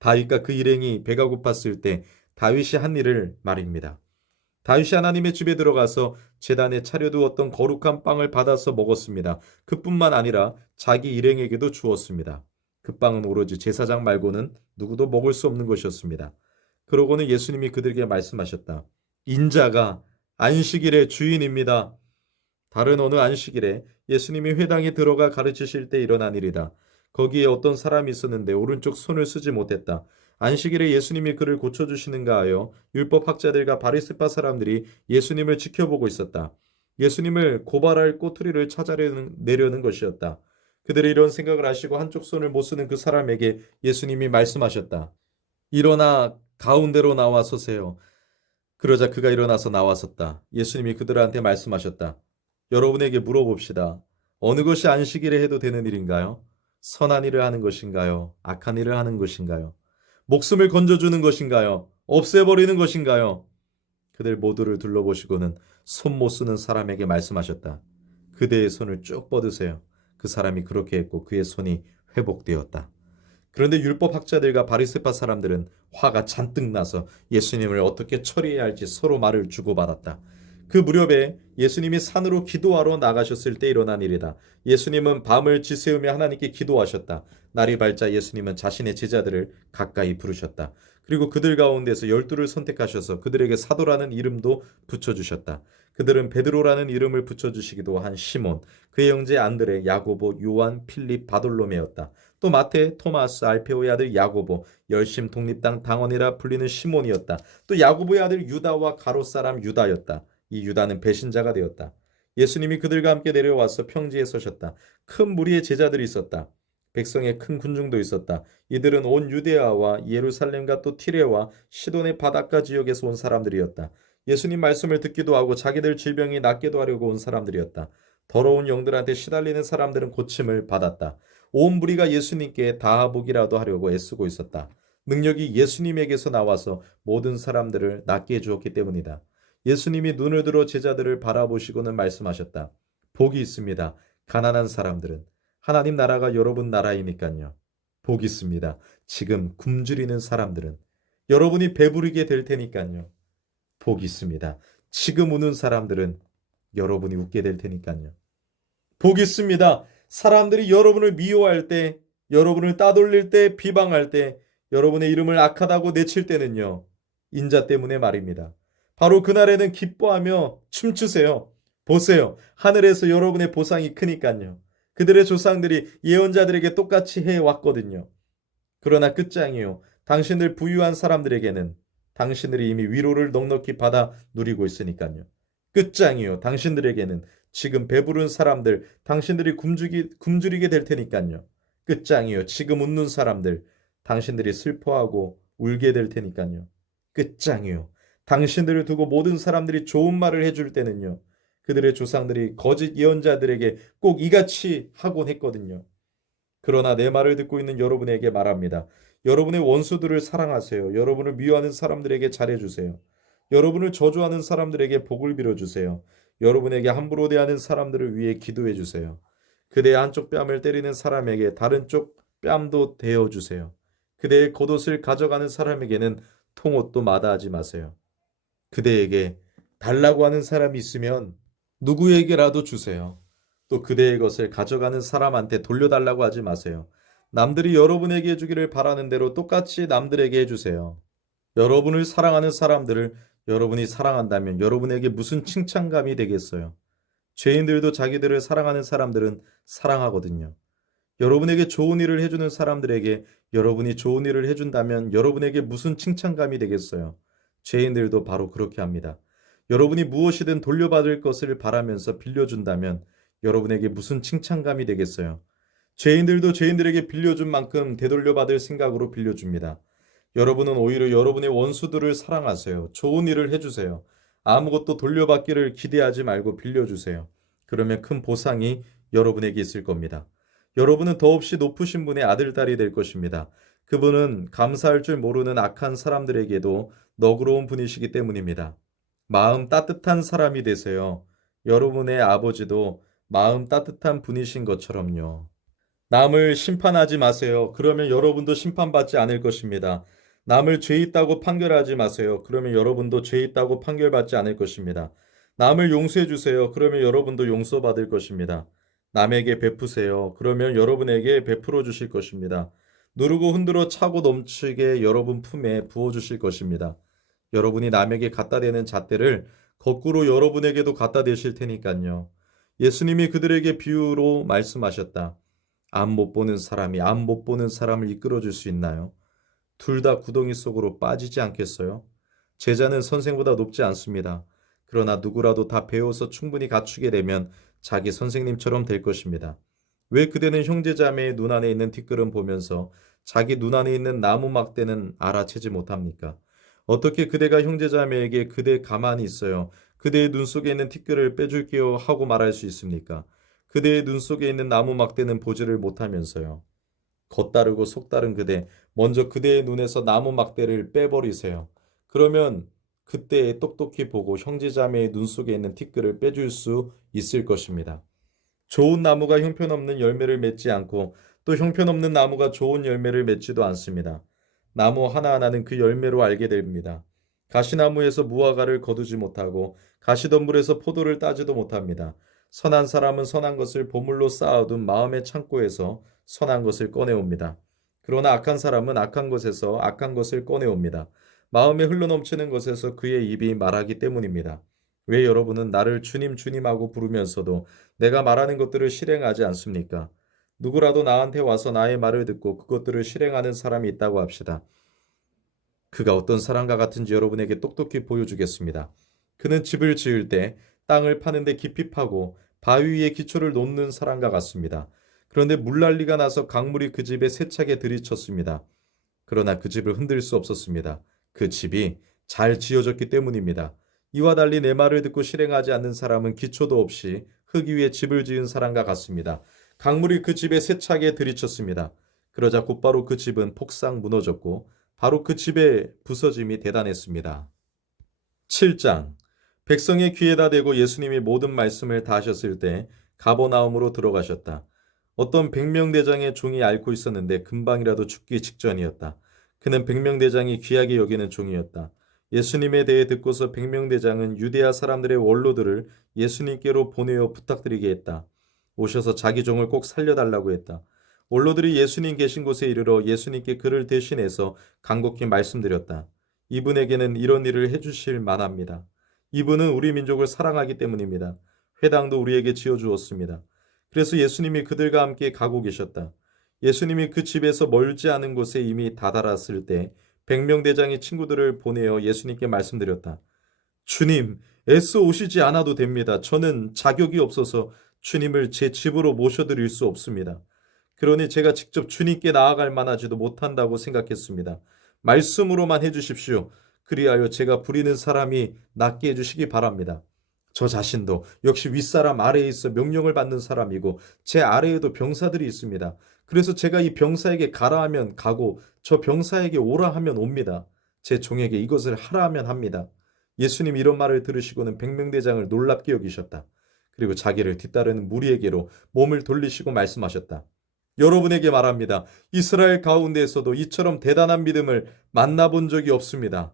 다윗과 그 일행이 배가 고팠을 때 다윗이 한 일을 말입니다. 다윗이 하나님의 집에 들어가서 제단에 차려두었던 거룩한 빵을 받아서 먹었습니다. 그뿐만 아니라 자기 일행에게도 주었습니다. 그 빵은 오로지 제사장 말고는 누구도 먹을 수 없는 것이었습니다. 그러고는 예수님이 그들에게 말씀하셨다. 인자가 안식일의 주인입니다. 다른 어느 안식일에 예수님이 회당에 들어가 가르치실 때 일어난 일이다. 거기에 어떤 사람이 있었는데 오른쪽 손을 쓰지 못했다. 안식일에 예수님이 그를 고쳐주시는가 하여 율법학자들과 바리새파 사람들이 예수님을 지켜보고 있었다. 예수님을 고발할 꼬투리를 찾아내려는 것이었다. 그들이 이런 생각을 하시고 한쪽 손을 못 쓰는 그 사람에게 예수님이 말씀하셨다. 일어나 가운데로 나와 서세요. 그러자 그가 일어나서 나왔었다. 예수님이 그들한테 말씀하셨다. 여러분에게 물어봅시다. 어느 것이 안식일에 해도 되는 일인가요? 선한 일을 하는 것인가요? 악한 일을 하는 것인가요? 목숨을 건져주는 것인가요? 없애버리는 것인가요? 그들 모두를 둘러보시고는 손 못 쓰는 사람에게 말씀하셨다. 그대의 손을 쭉 뻗으세요. 그 사람이 그렇게 했고 그의 손이 회복되었다. 그런데 율법학자들과 바리새파 사람들은 화가 잔뜩 나서 예수님을 어떻게 처리해야 할지 서로 말을 주고받았다. 그 무렵에 예수님이 산으로 기도하러 나가셨을 때 일어난 일이다. 예수님은 밤을 지새우며 하나님께 기도하셨다. 날이 밝자 예수님은 자신의 제자들을 가까이 부르셨다. 그리고 그들 가운데서 12를 선택하셔서 그들에게 사도라는 이름도 붙여주셨다. 그들은 베드로라는 이름을 붙여주시기도 한 시몬, 그의 형제 안드레, 야고보, 요한, 필립, 바돌로메였다. 또 마태, 토마스, 알페오의 아들 야고보, 열심 독립당 당원이라 불리는 시몬이었다. 또 야고보의 아들 유다와 가롯 사람 유다였다. 이 유다는 배신자가 되었다. 예수님이 그들과 함께 내려와서 평지에 서셨다. 큰 무리의 제자들이 있었다. 백성의 큰 군중도 있었다. 이들은 온 유데아와 예루살렘과 또 티레와 시돈의 바닷가 지역에서 온 사람들이었다. 예수님 말씀을 듣기도 하고 자기들 질병이 낫게도 하려고 온 사람들이었다. 더러운 영들한테 시달리는 사람들은 고침을 받았다. 온 무리가 예수님께 다하복이라도 하려고 애쓰고 있었다. 능력이 예수님에게서 나와서 모든 사람들을 낫게 해주었기 때문이다. 예수님이 눈을 들어 제자들을 바라보시고는 말씀하셨다. 복이 있습니다. 가난한 사람들은. 하나님 나라가 여러분 나라이니까요. 복이 있습니다. 지금 굶주리는 사람들은. 여러분이 배부르게 될 테니까요. 복이 있습니다. 지금 우는 사람들은 여러분이 웃게 될 테니까요. 복이 있습니다. 사람들이 여러분을 미워할 때, 여러분을 따돌릴 때, 비방할 때, 여러분의 이름을 악하다고 내칠 때는요. 인자 때문에 말입니다. 바로 그날에는 기뻐하며 춤추세요. 보세요. 하늘에서 여러분의 보상이 크니까요. 그들의 조상들이 예언자들에게 똑같이 해왔거든요. 그러나 끝장이요. 당신들 부유한 사람들에게는 당신들이 이미 위로를 넉넉히 받아 누리고 있으니까요. 끝장이요. 당신들에게는 지금 배부른 사람들, 당신들이 굶주리게 될 테니까요. 끝장이요. 지금 웃는 사람들, 당신들이 슬퍼하고 울게 될 테니까요. 끝장이요. 당신들을 두고 모든 사람들이 좋은 말을 해줄 때는요. 그들의 조상들이 거짓 예언자들에게 꼭 이같이 하곤 했거든요. 그러나 내 말을 듣고 있는 여러분에게 말합니다. 여러분의 원수들을 사랑하세요. 여러분을 미워하는 사람들에게 잘해주세요. 여러분을 저주하는 사람들에게 복을 빌어주세요. 여러분에게 함부로 대하는 사람들을 위해 기도해주세요. 그대의 한쪽 뺨을 때리는 사람에게 다른 쪽 뺨도 대어주세요. 그대의 겉옷을 가져가는 사람에게는 통옷도 마다하지 마세요. 그대에게 달라고 하는 사람이 있으면 누구에게라도 주세요. 또 그대의 것을 가져가는 사람한테 돌려달라고 하지 마세요. 남들이 여러분에게 해주기를 바라는 대로 똑같이 남들에게 해주세요. 여러분을 사랑하는 사람들을 여러분이 사랑한다면 여러분에게 무슨 칭찬감이 되겠어요? 죄인들도 자기들을 사랑하는 사람들은 사랑하거든요. 여러분에게 좋은 일을 해주는 사람들에게 여러분이 좋은 일을 해준다면 여러분에게 무슨 칭찬감이 되겠어요? 죄인들도 바로 그렇게 합니다. 여러분이 무엇이든 돌려받을 것을 바라면서 빌려준다면 여러분에게 무슨 칭찬감이 되겠어요? 죄인들도 죄인들에게 빌려준 만큼 되돌려받을 생각으로 빌려줍니다. 여러분은 오히려 여러분의 원수들을 사랑하세요. 좋은 일을 해주세요. 아무것도 돌려받기를 기대하지 말고 빌려주세요. 그러면 큰 보상이 여러분에게 있을 겁니다. 여러분은 더없이 높으신 분의 아들, 딸이 될 것입니다. 그분은 감사할 줄 모르는 악한 사람들에게도 너그러운 분이시기 때문입니다. 마음 따뜻한 사람이 되세요. 여러분의 아버지도 마음 따뜻한 분이신 것처럼요. 남을 심판하지 마세요. 그러면 여러분도 심판받지 않을 것입니다. 남을 죄 있다고 판결하지 마세요. 그러면 여러분도 죄 있다고 판결받지 않을 것입니다. 남을 용서해 주세요. 그러면 여러분도 용서받을 것입니다. 남에게 베푸세요. 그러면 여러분에게 베풀어 주실 것입니다. 누르고 흔들어 차고 넘치게 여러분 품에 부어 주실 것입니다. 여러분이 남에게 갖다 대는 잣대를 거꾸로 여러분에게도 갖다 대실 테니까요. 예수님이 그들에게 비유로 말씀하셨다. 앞 못 보는 사람이 앞 못 보는 사람을 이끌어 줄 수 있나요? 둘 다 구덩이 속으로 빠지지 않겠어요? 제자는 선생보다 높지 않습니다. 그러나 누구라도 다 배워서 충분히 갖추게 되면 자기 선생님처럼 될 것입니다. 왜 그대는 형제자매의 눈 안에 있는 티끌은 보면서 자기 눈 안에 있는 나무 막대는 알아채지 못합니까? 어떻게 그대가 형제자매에게 그대 가만히 있어요. 그대의 눈 속에 있는 티끌을 빼줄게요 하고 말할 수 있습니까? 그대의 눈 속에 있는 나무 막대는 보지를 못하면서요. 겉다르고 속다른 그대, 먼저 그대의 눈에서 나무 막대를 빼버리세요. 그러면 그때 똑똑히 보고 형제자매의 눈 속에 있는 티끌을 빼줄 수 있을 것입니다. 좋은 나무가 형편없는 열매를 맺지 않고 또 형편없는 나무가 좋은 열매를 맺지도 않습니다. 나무 하나하나는 그 열매로 알게 됩니다. 가시나무에서 무화과를 거두지 못하고 가시덤불에서 포도를 따지도 못합니다. 선한 사람은 선한 것을 보물로 쌓아둔 마음의 창고에서 선한 것을 꺼내옵니다. 그러나 악한 사람은 악한 것에서 악한 것을 꺼내옵니다. 마음에 흘러넘치는 것에서 그의 입이 말하기 때문입니다. 왜 여러분은 나를 주님 주님하고 부르면서도 내가 말하는 것들을 실행하지 않습니까? 누구라도 나한테 와서 나의 말을 듣고 그것들을 실행하는 사람이 있다고 합시다. 그가 어떤 사람과 같은지 여러분에게 똑똑히 보여주겠습니다. 그는 집을 지을 때 땅을 파는데 깊이 파고 바위 위에 기초를 놓는 사람과 같습니다. 그런데 물난리가 나서 강물이 그 집에 세차게 들이쳤습니다. 그러나 그 집을 흔들 수 없었습니다. 그 집이 잘 지어졌기 때문입니다. 이와 달리 내 말을 듣고 실행하지 않는 사람은 기초도 없이 흙 위에 집을 지은 사람과 같습니다. 강물이 그 집에 세차게 들이쳤습니다. 그러자 곧바로 그 집은 폭삭 무너졌고 바로 그 집의 부서짐이 대단했습니다. 7장. 백성의 귀에다 대고 예수님이 모든 말씀을 다 하셨을 때 가버나움으로 들어가셨다. 어떤 백명대장의 종이 앓고 있었는데 금방이라도 죽기 직전이었다. 그는 백명대장이 귀하게 여기는 종이었다. 예수님에 대해 듣고서 백명대장은 유대아 사람들의 원로들을 예수님께로 보내어 부탁드리게 했다. 오셔서 자기 종을 꼭 살려달라고 했다. 원로들이 예수님 계신 곳에 이르러 예수님께 그를 대신해서 간곡히 말씀드렸다. 이분에게는 이런 일을 해주실 만합니다. 이분은 우리 민족을 사랑하기 때문입니다. 회당도 우리에게 지어주었습니다. 그래서 예수님이 그들과 함께 가고 계셨다. 예수님이 그 집에서 멀지 않은 곳에 이미 다다랐을 때 백명대장이 친구들을 보내어 예수님께 말씀드렸다. 주님, 애써 오시지 않아도 됩니다. 저는 자격이 없어서 주님을 제 집으로 모셔드릴 수 없습니다. 그러니 제가 직접 주님께 나아갈 만하지도 못한다고 생각했습니다. 말씀으로만 해주십시오. 그리하여 제가 부리는 사람이 낫게 해주시기 바랍니다. 저 자신도 역시 윗사람 아래에 있어 명령을 받는 사람이고 제 아래에도 병사들이 있습니다. 그래서 제가 이 병사에게 가라 하면 가고 저 병사에게 오라 하면 옵니다. 제 종에게 이것을 하라 하면 합니다. 예수님 이런 말을 들으시고는 백명대장을 놀랍게 여기셨다. 그리고 자기를 뒤따르는 무리에게로 몸을 돌리시고 말씀하셨다. 여러분에게 말합니다. 이스라엘 가운데에서도 이처럼 대단한 믿음을 만나본 적이 없습니다.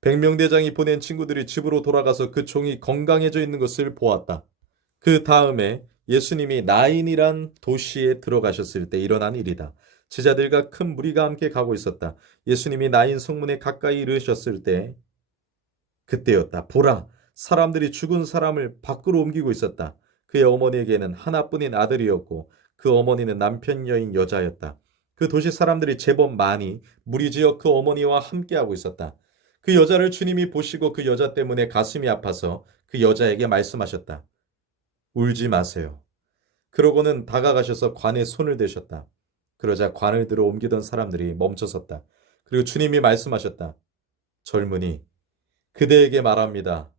백명대장이 보낸 친구들이 집으로 돌아가서 그 종이 건강해져 있는 것을 보았다. 그 다음에 예수님이 나인이란 도시에 들어가셨을 때 일어난 일이다. 제자들과 큰 무리가 함께 가고 있었다. 예수님이 나인 성문에 가까이 이르셨을 때 그때였다. 보라, 사람들이 죽은 사람을 밖으로 옮기고 있었다. 그의 어머니에게는 하나뿐인 아들이었고 그 어머니는 남편 여인 여자였다. 그 도시 사람들이 제법 많이 무리지어 그 어머니와 함께하고 있었다. 그 여자를 주님이 보시고 그 여자 때문에 가슴이 아파서 그 여자에게 말씀하셨다. 울지 마세요. 그러고는 다가가셔서 관에 손을 대셨다. 그러자 관을 들어 옮기던 사람들이 멈춰섰다. 그리고 주님이 말씀하셨다. 젊은이, 그대에게 말합니다.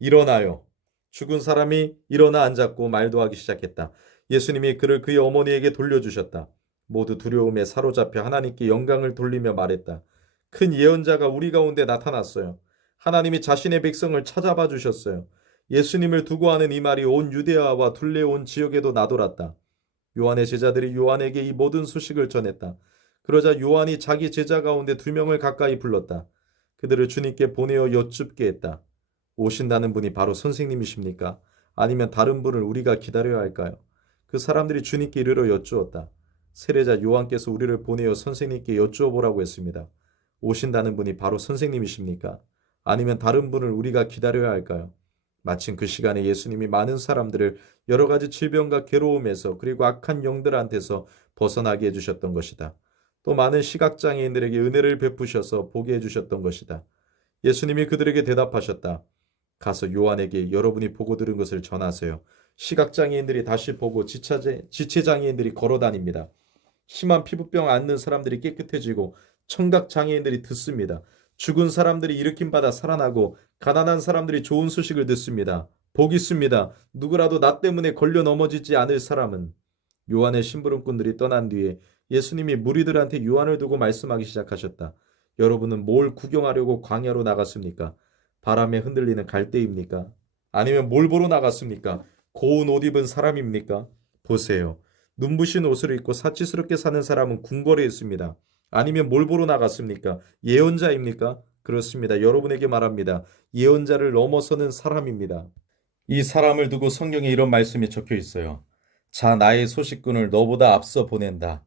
일어나요. 죽은 사람이 일어나 앉았고 말도 하기 시작했다. 예수님이 그를 그의 어머니에게 돌려주셨다. 모두 두려움에 사로잡혀 하나님께 영광을 돌리며 말했다. 큰 예언자가 우리 가운데 나타났어요. 하나님이 자신의 백성을 찾아봐 주셨어요. 예수님을 두고 하는 이 말이 온 유대아와 둘레 온 지역에도 나돌았다. 요한의 제자들이 요한에게 이 모든 소식을 전했다. 그러자 요한이 자기 제자 가운데 2명을 가까이 불렀다. 그들을 주님께 보내어 여쭙게 했다. 오신다는 분이 바로 선생님이십니까? 아니면 다른 분을 우리가 기다려야 할까요? 그 사람들이 주님께 이르러 여쭈었다. 세례자 요한께서 우리를 보내어 선생님께 여쭈어 보라고 했습니다. 오신다는 분이 바로 선생님이십니까? 아니면 다른 분을 우리가 기다려야 할까요? 마침 그 시간에 예수님이 많은 사람들을 여러 가지 질병과 괴로움에서 그리고 악한 영들한테서 벗어나게 해주셨던 것이다. 또 많은 시각장애인들에게 은혜를 베푸셔서 보게 해주셨던 것이다. 예수님이 그들에게 대답하셨다. 가서 요한에게 여러분이 보고 들은 것을 전하세요. 시각장애인들이 다시 보고 지체장애인들이 걸어다닙니다. 심한 피부병 앓는 사람들이 깨끗해지고 청각장애인들이 듣습니다. 죽은 사람들이 일으킴 받아 살아나고 가난한 사람들이 좋은 소식을 듣습니다. 복 있습니다. 누구라도 나 때문에 걸려 넘어지지 않을 사람은. 요한의 심부름꾼들이 떠난 뒤에 예수님이 무리들한테 요한을 두고 말씀하기 시작하셨다. 여러분은 뭘 구경하려고 광야로 나갔습니까? 바람에 흔들리는 갈대입니까? 아니면 뭘 보러 나갔습니까? 고운 옷 입은 사람입니까? 보세요. 눈부신 옷을 입고 사치스럽게 사는 사람은 궁궐에 있습니다. 아니면 뭘 보러 나갔습니까? 예언자입니까? 그렇습니다. 여러분에게 말합니다. 예언자를 넘어서는 사람입니다. 이 사람을 두고 성경에 이런 말씀이 적혀 있어요. 자, 나의 소식꾼을 너보다 앞서 보낸다.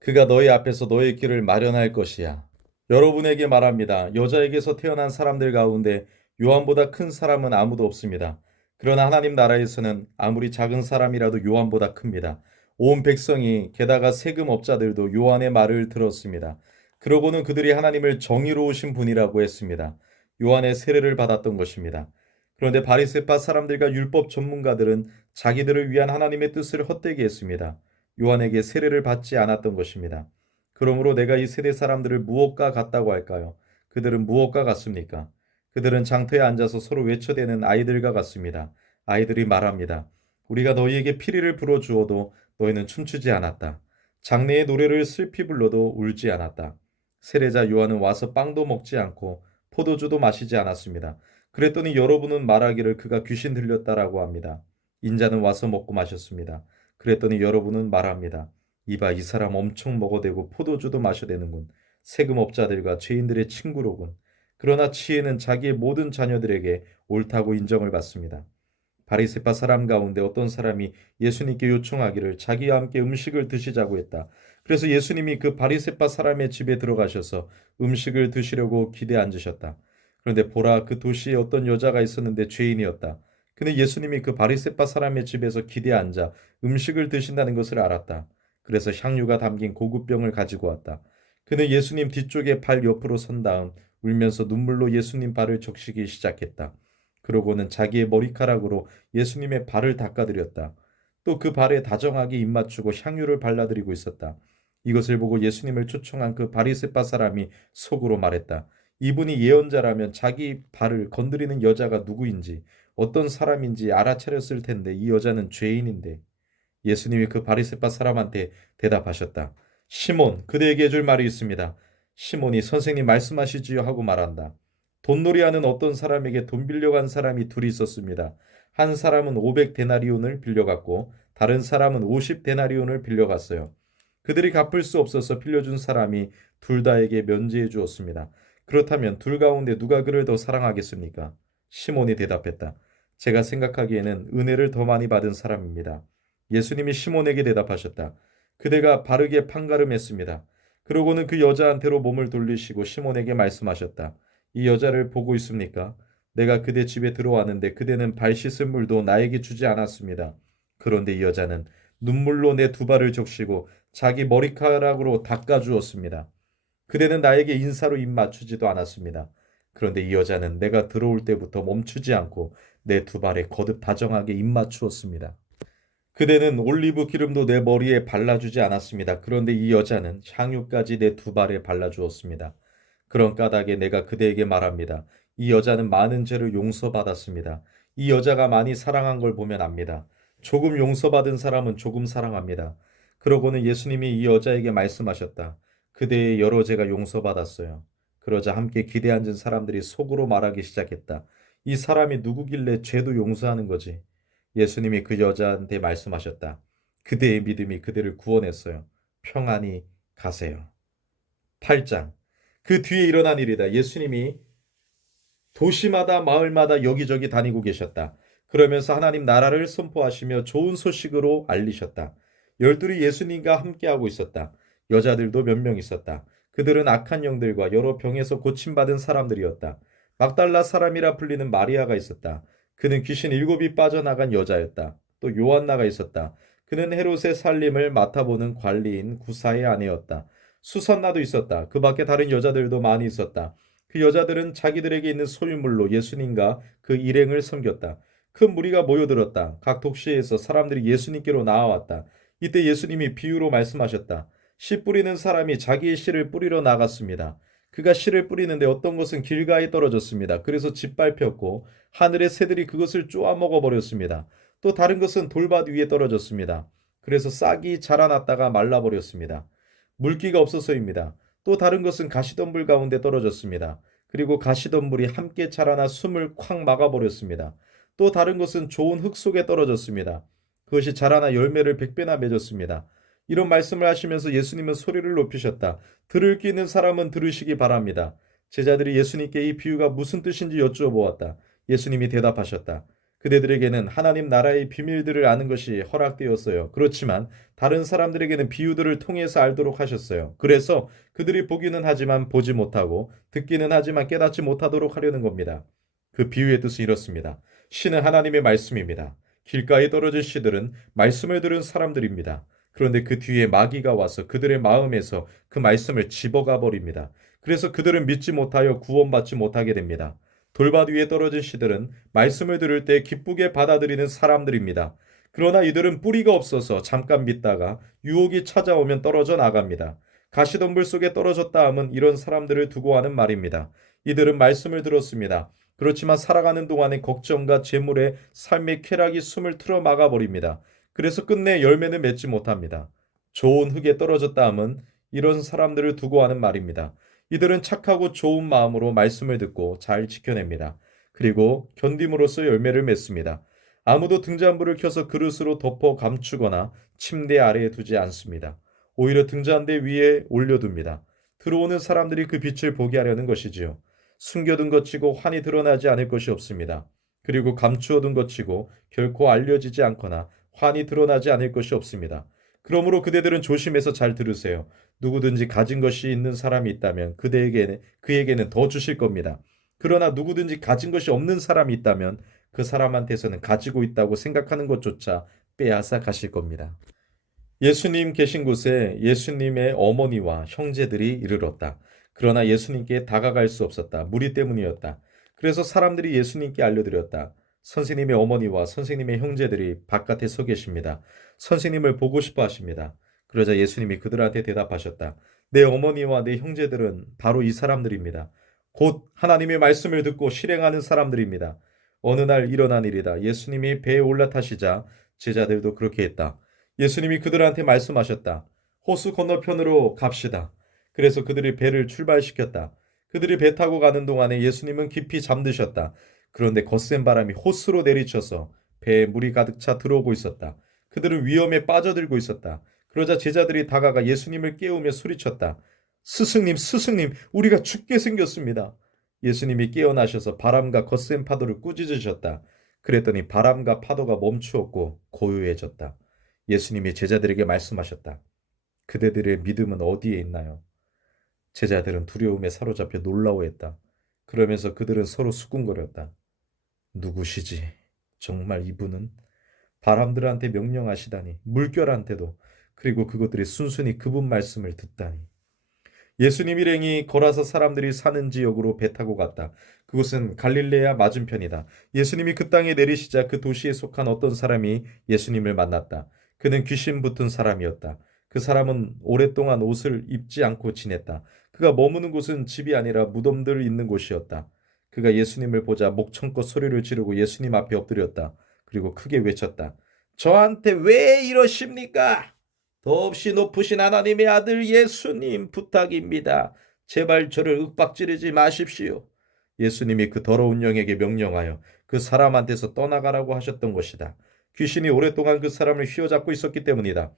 그가 너희 앞에서 너의 길을 마련할 것이야. 여러분에게 말합니다. 여자에게서 태어난 사람들 가운데 요한보다 큰 사람은 아무도 없습니다. 그러나 하나님 나라에서는 아무리 작은 사람이라도 요한보다 큽니다. 온 백성이 게다가 세금업자들도 요한의 말을 들었습니다. 그러고는 그들이 하나님을 정의로우신 분이라고 했습니다. 요한의 세례를 받았던 것입니다. 그런데 바리새파 사람들과 율법 전문가들은 자기들을 위한 하나님의 뜻을 헛되게 했습니다. 요한에게 세례를 받지 않았던 것입니다. 그러므로 내가 이 세대 사람들을 무엇과 같다고 할까요? 그들은 무엇과 같습니까? 그들은 장터에 앉아서 서로 외쳐대는 아이들과 같습니다. 아이들이 말합니다. 우리가 너희에게 피리를 불어주어도 너희는 춤추지 않았다. 장래의 노래를 슬피 불러도 울지 않았다. 세례자 요한은 와서 빵도 먹지 않고 포도주도 마시지 않았습니다. 그랬더니 여러분은 말하기를 그가 귀신 들렸다라고 합니다. 인자는 와서 먹고 마셨습니다. 그랬더니 여러분은 말합니다. 이봐 이 사람 엄청 먹어대고 포도주도 마셔대는군. 세금업자들과 죄인들의 친구로군. 그러나 지혜는 자기의 모든 자녀들에게 옳다고 인정을 받습니다. 바리새파 사람 가운데 어떤 사람이 예수님께 요청하기를 자기와 함께 음식을 드시자고 했다. 그래서 예수님이 그 바리새파 사람의 집에 들어가셔서 음식을 드시려고 기대 앉으셨다. 그런데 보라 그 도시에 어떤 여자가 있었는데 죄인이었다. 그는 예수님이 그 바리새파 사람의 집에서 기대 앉아 음식을 드신다는 것을 알았다. 그래서 향유가 담긴 고급병을 가지고 왔다. 그는 예수님 뒤쪽에 발 옆으로 선 다음 울면서 눈물로 예수님 발을 적시기 시작했다. 그러고는 자기의 머리카락으로 예수님의 발을 닦아드렸다. 또 그 발에 다정하게 입 맞추고 향유를 발라드리고 있었다. 이것을 보고 예수님을 초청한 그 바리새파 사람이 속으로 말했다. 이분이 예언자라면 자기 발을 건드리는 여자가 누구인지 어떤 사람인지 알아차렸을 텐데 이 여자는 죄인인데. 예수님이 그 바리새파 사람한테 대답하셨다. 시몬, 그대에게 해줄 말이 있습니다. 시몬이 선생님 말씀하시지요 하고 말한다. 돈놀이하는 어떤 사람에게 돈 빌려간 사람이 둘이 있었습니다. 한 사람은 500데나리온을 빌려갔고 다른 사람은 50데나리온을 빌려갔어요. 그들이 갚을 수 없어서 빌려준 사람이 둘 다에게 면제해 주었습니다. 그렇다면 둘 가운데 누가 그를 더 사랑하겠습니까? 시몬이 대답했다. 제가 생각하기에는 은혜를 더 많이 받은 사람입니다. 예수님이 시몬에게 대답하셨다. 그대가 바르게 판가름했습니다. 그러고는 그 여자한테로 몸을 돌리시고 시몬에게 말씀하셨다. 이 여자를 보고 있습니까? 내가 그대 집에 들어왔는데 그대는 발 씻을 물도 나에게 주지 않았습니다. 그런데 이 여자는 눈물로 내 두 발을 적시고 자기 머리카락으로 닦아주었습니다. 그대는 나에게 인사로 입 맞추지도 않았습니다. 그런데 이 여자는 내가 들어올 때부터 멈추지 않고 내 두 발에 거듭 다정하게 입 맞추었습니다. 그대는 올리브 기름도 내 머리에 발라주지 않았습니다. 그런데 이 여자는 향유까지 내 두 발에 발라주었습니다. 그런 까닭에 내가 그대에게 말합니다. 이 여자는 많은 죄를 용서받았습니다. 이 여자가 많이 사랑한 걸 보면 압니다. 조금 용서받은 사람은 조금 사랑합니다. 그러고는 예수님이 이 여자에게 말씀하셨다. 그대의 여러 죄가 용서받았어요. 그러자 함께 기대 앉은 사람들이 속으로 말하기 시작했다. 이 사람이 누구길래 죄도 용서하는 거지? 예수님이 그 여자한테 말씀하셨다. 그대의 믿음이 그대를 구원했어요. 평안히 가세요. 8장. 그 뒤에 일어난 일이다. 예수님이 도시마다 마을마다 여기저기 다니고 계셨다. 그러면서 하나님 나라를 선포하시며 좋은 소식으로 알리셨다. 열둘이 예수님과 함께하고 있었다. 여자들도 몇 명 있었다. 그들은 악한 영들과 여러 병에서 고침받은 사람들이었다. 막달라 사람이라 불리는 마리아가 있었다. 그는 귀신 일곱이 빠져나간 여자였다. 또 요한나가 있었다. 그는 헤롯의 살림을 맡아보는 관리인 구사의 아내였다. 수선나도 있었다. 그 밖에 다른 여자들도 많이 있었다. 그 여자들은 자기들에게 있는 소유물로 예수님과 그 일행을 섬겼다. 큰 무리가 모여들었다. 각 독시에서 사람들이 예수님께로 나아왔다. 이때 예수님이 비유로 말씀하셨다. 씨 뿌리는 사람이 자기의 씨를 뿌리러 나갔습니다. 그가 씨를 뿌리는데 어떤 것은 길가에 떨어졌습니다. 그래서 짓밟혔고 하늘의 새들이 그것을 쪼아 먹어버렸습니다. 또 다른 것은 돌밭 위에 떨어졌습니다. 그래서 싹이 자라났다가 말라버렸습니다. 물기가 없어서입니다. 또 다른 것은 가시덤불 가운데 떨어졌습니다. 그리고 가시덤불이 함께 자라나 숨을 콱 막아버렸습니다. 또 다른 것은 좋은 흙 속에 떨어졌습니다. 그것이 자라나 열매를 100배나 맺었습니다. 이런 말씀을 하시면서 예수님은 소리를 높이셨다. 들을 귀 있는 사람은 들으시기 바랍니다. 제자들이 예수님께 이 비유가 무슨 뜻인지 여쭈어보았다. 예수님이 대답하셨다. 그대들에게는 하나님 나라의 비밀들을 아는 것이 허락되었어요. 그렇지만 다른 사람들에게는 비유들을 통해서 알도록 하셨어요. 그래서 그들이 보기는 하지만 보지 못하고 듣기는 하지만 깨닫지 못하도록 하려는 겁니다. 그 비유의 뜻은 이렇습니다. 씨는 하나님의 말씀입니다. 길가에 떨어진 씨들은 말씀을 들은 사람들입니다. 그런데 그 뒤에 마귀가 와서 그들의 마음에서 그 말씀을 집어가 버립니다. 그래서 그들은 믿지 못하여 구원받지 못하게 됩니다. 돌밭 위에 떨어진 씨들은 말씀을 들을 때 기쁘게 받아들이는 사람들입니다. 그러나 이들은 뿌리가 없어서 잠깐 믿다가 유혹이 찾아오면 떨어져 나갑니다. 가시덤불 속에 떨어졌다 함은 이런 사람들을 두고 하는 말입니다. 이들은 말씀을 들었습니다. 그렇지만 살아가는 동안에 걱정과 재물의 삶의 쾌락이 숨을 틀어 막아버립니다. 그래서 끝내 열매는 맺지 못합니다. 좋은 흙에 떨어졌다 함은 이런 사람들을 두고 하는 말입니다. 이들은 착하고 좋은 마음으로 말씀을 듣고 잘 지켜냅니다. 그리고 견딤으로써 열매를 맺습니다. 아무도 등잔불을 켜서 그릇으로 덮어 감추거나 침대 아래에 두지 않습니다. 오히려 등잔대 위에 올려둡니다. 들어오는 사람들이 그 빛을 보게 하려는 것이지요. 숨겨둔 것치고 환히 드러나지 않을 것이 없습니다. 그리고 감추어둔 것치고 결코 알려지지 않거나 환히 드러나지 않을 것이 없습니다. 그러므로 그대들은 조심해서 잘 들으세요. 누구든지 가진 것이 있는 사람이 있다면 그에게는 더 주실 겁니다. 그러나 누구든지 가진 것이 없는 사람이 있다면 그 사람한테서는 가지고 있다고 생각하는 것조차 빼앗아 가실 겁니다. 예수님 계신 곳에 예수님의 어머니와 형제들이 이르렀다. 그러나 예수님께 다가갈 수 없었다. 무리 때문이었다. 그래서 사람들이 예수님께 알려드렸다. 선생님의 어머니와 선생님의 형제들이 바깥에 서 계십니다. 선생님을 보고 싶어 하십니다. 그러자 예수님이 그들한테 대답하셨다. 내 어머니와 내 형제들은 바로 이 사람들입니다. 곧 하나님의 말씀을 듣고 실행하는 사람들입니다. 어느 날 일어난 일이다. 예수님이 배에 올라타시자 제자들도 그렇게 했다. 예수님이 그들한테 말씀하셨다. 호수 건너편으로 갑시다. 그래서 그들이 배를 출발시켰다. 그들이 배 타고 가는 동안에 예수님은 깊이 잠드셨다. 그런데 거센 바람이 호수로 내리쳐서 배에 물이 가득 차 들어오고 있었다. 그들은 위험에 빠져들고 있었다. 그러자 제자들이 다가가 예수님을 깨우며 소리쳤다. 스승님, 스승님, 우리가 죽게 생겼습니다. 예수님이 깨어나셔서 바람과 거센 파도를 꾸짖으셨다. 그랬더니 바람과 파도가 멈추었고 고요해졌다. 예수님이 제자들에게 말씀하셨다. 그대들의 믿음은 어디에 있나요? 제자들은 두려움에 사로잡혀 놀라워했다. 그러면서 그들은 서로 수군거렸다. 누구시지? 정말 이분은 바람들한테 명령하시다니, 물결한테도, 그리고 그것들이 순순히 그분 말씀을 듣다니. 예수님 일행이 거라사 사람들이 사는 지역으로 배 타고 갔다. 그곳은 갈릴레아 맞은편이다. 예수님이 그 땅에 내리시자 그 도시에 속한 어떤 사람이 예수님을 만났다. 그는 귀신 붙은 사람이었다. 그 사람은 오랫동안 옷을 입지 않고 지냈다. 그가 머무는 곳은 집이 아니라 무덤들 있는 곳이었다. 그가 예수님을 보자 목청껏 소리를 지르고 예수님 앞에 엎드렸다. 그리고 크게 외쳤다. 저한테 왜 이러십니까? 더없이 높으신 하나님의 아들 예수님 부탁입니다. 제발 저를 윽박지르지 마십시오. 예수님이 그 더러운 영에게 명령하여 그 사람한테서 떠나가라고 하셨던 것이다. 귀신이 오랫동안 그 사람을 휘어잡고 있었기 때문이다.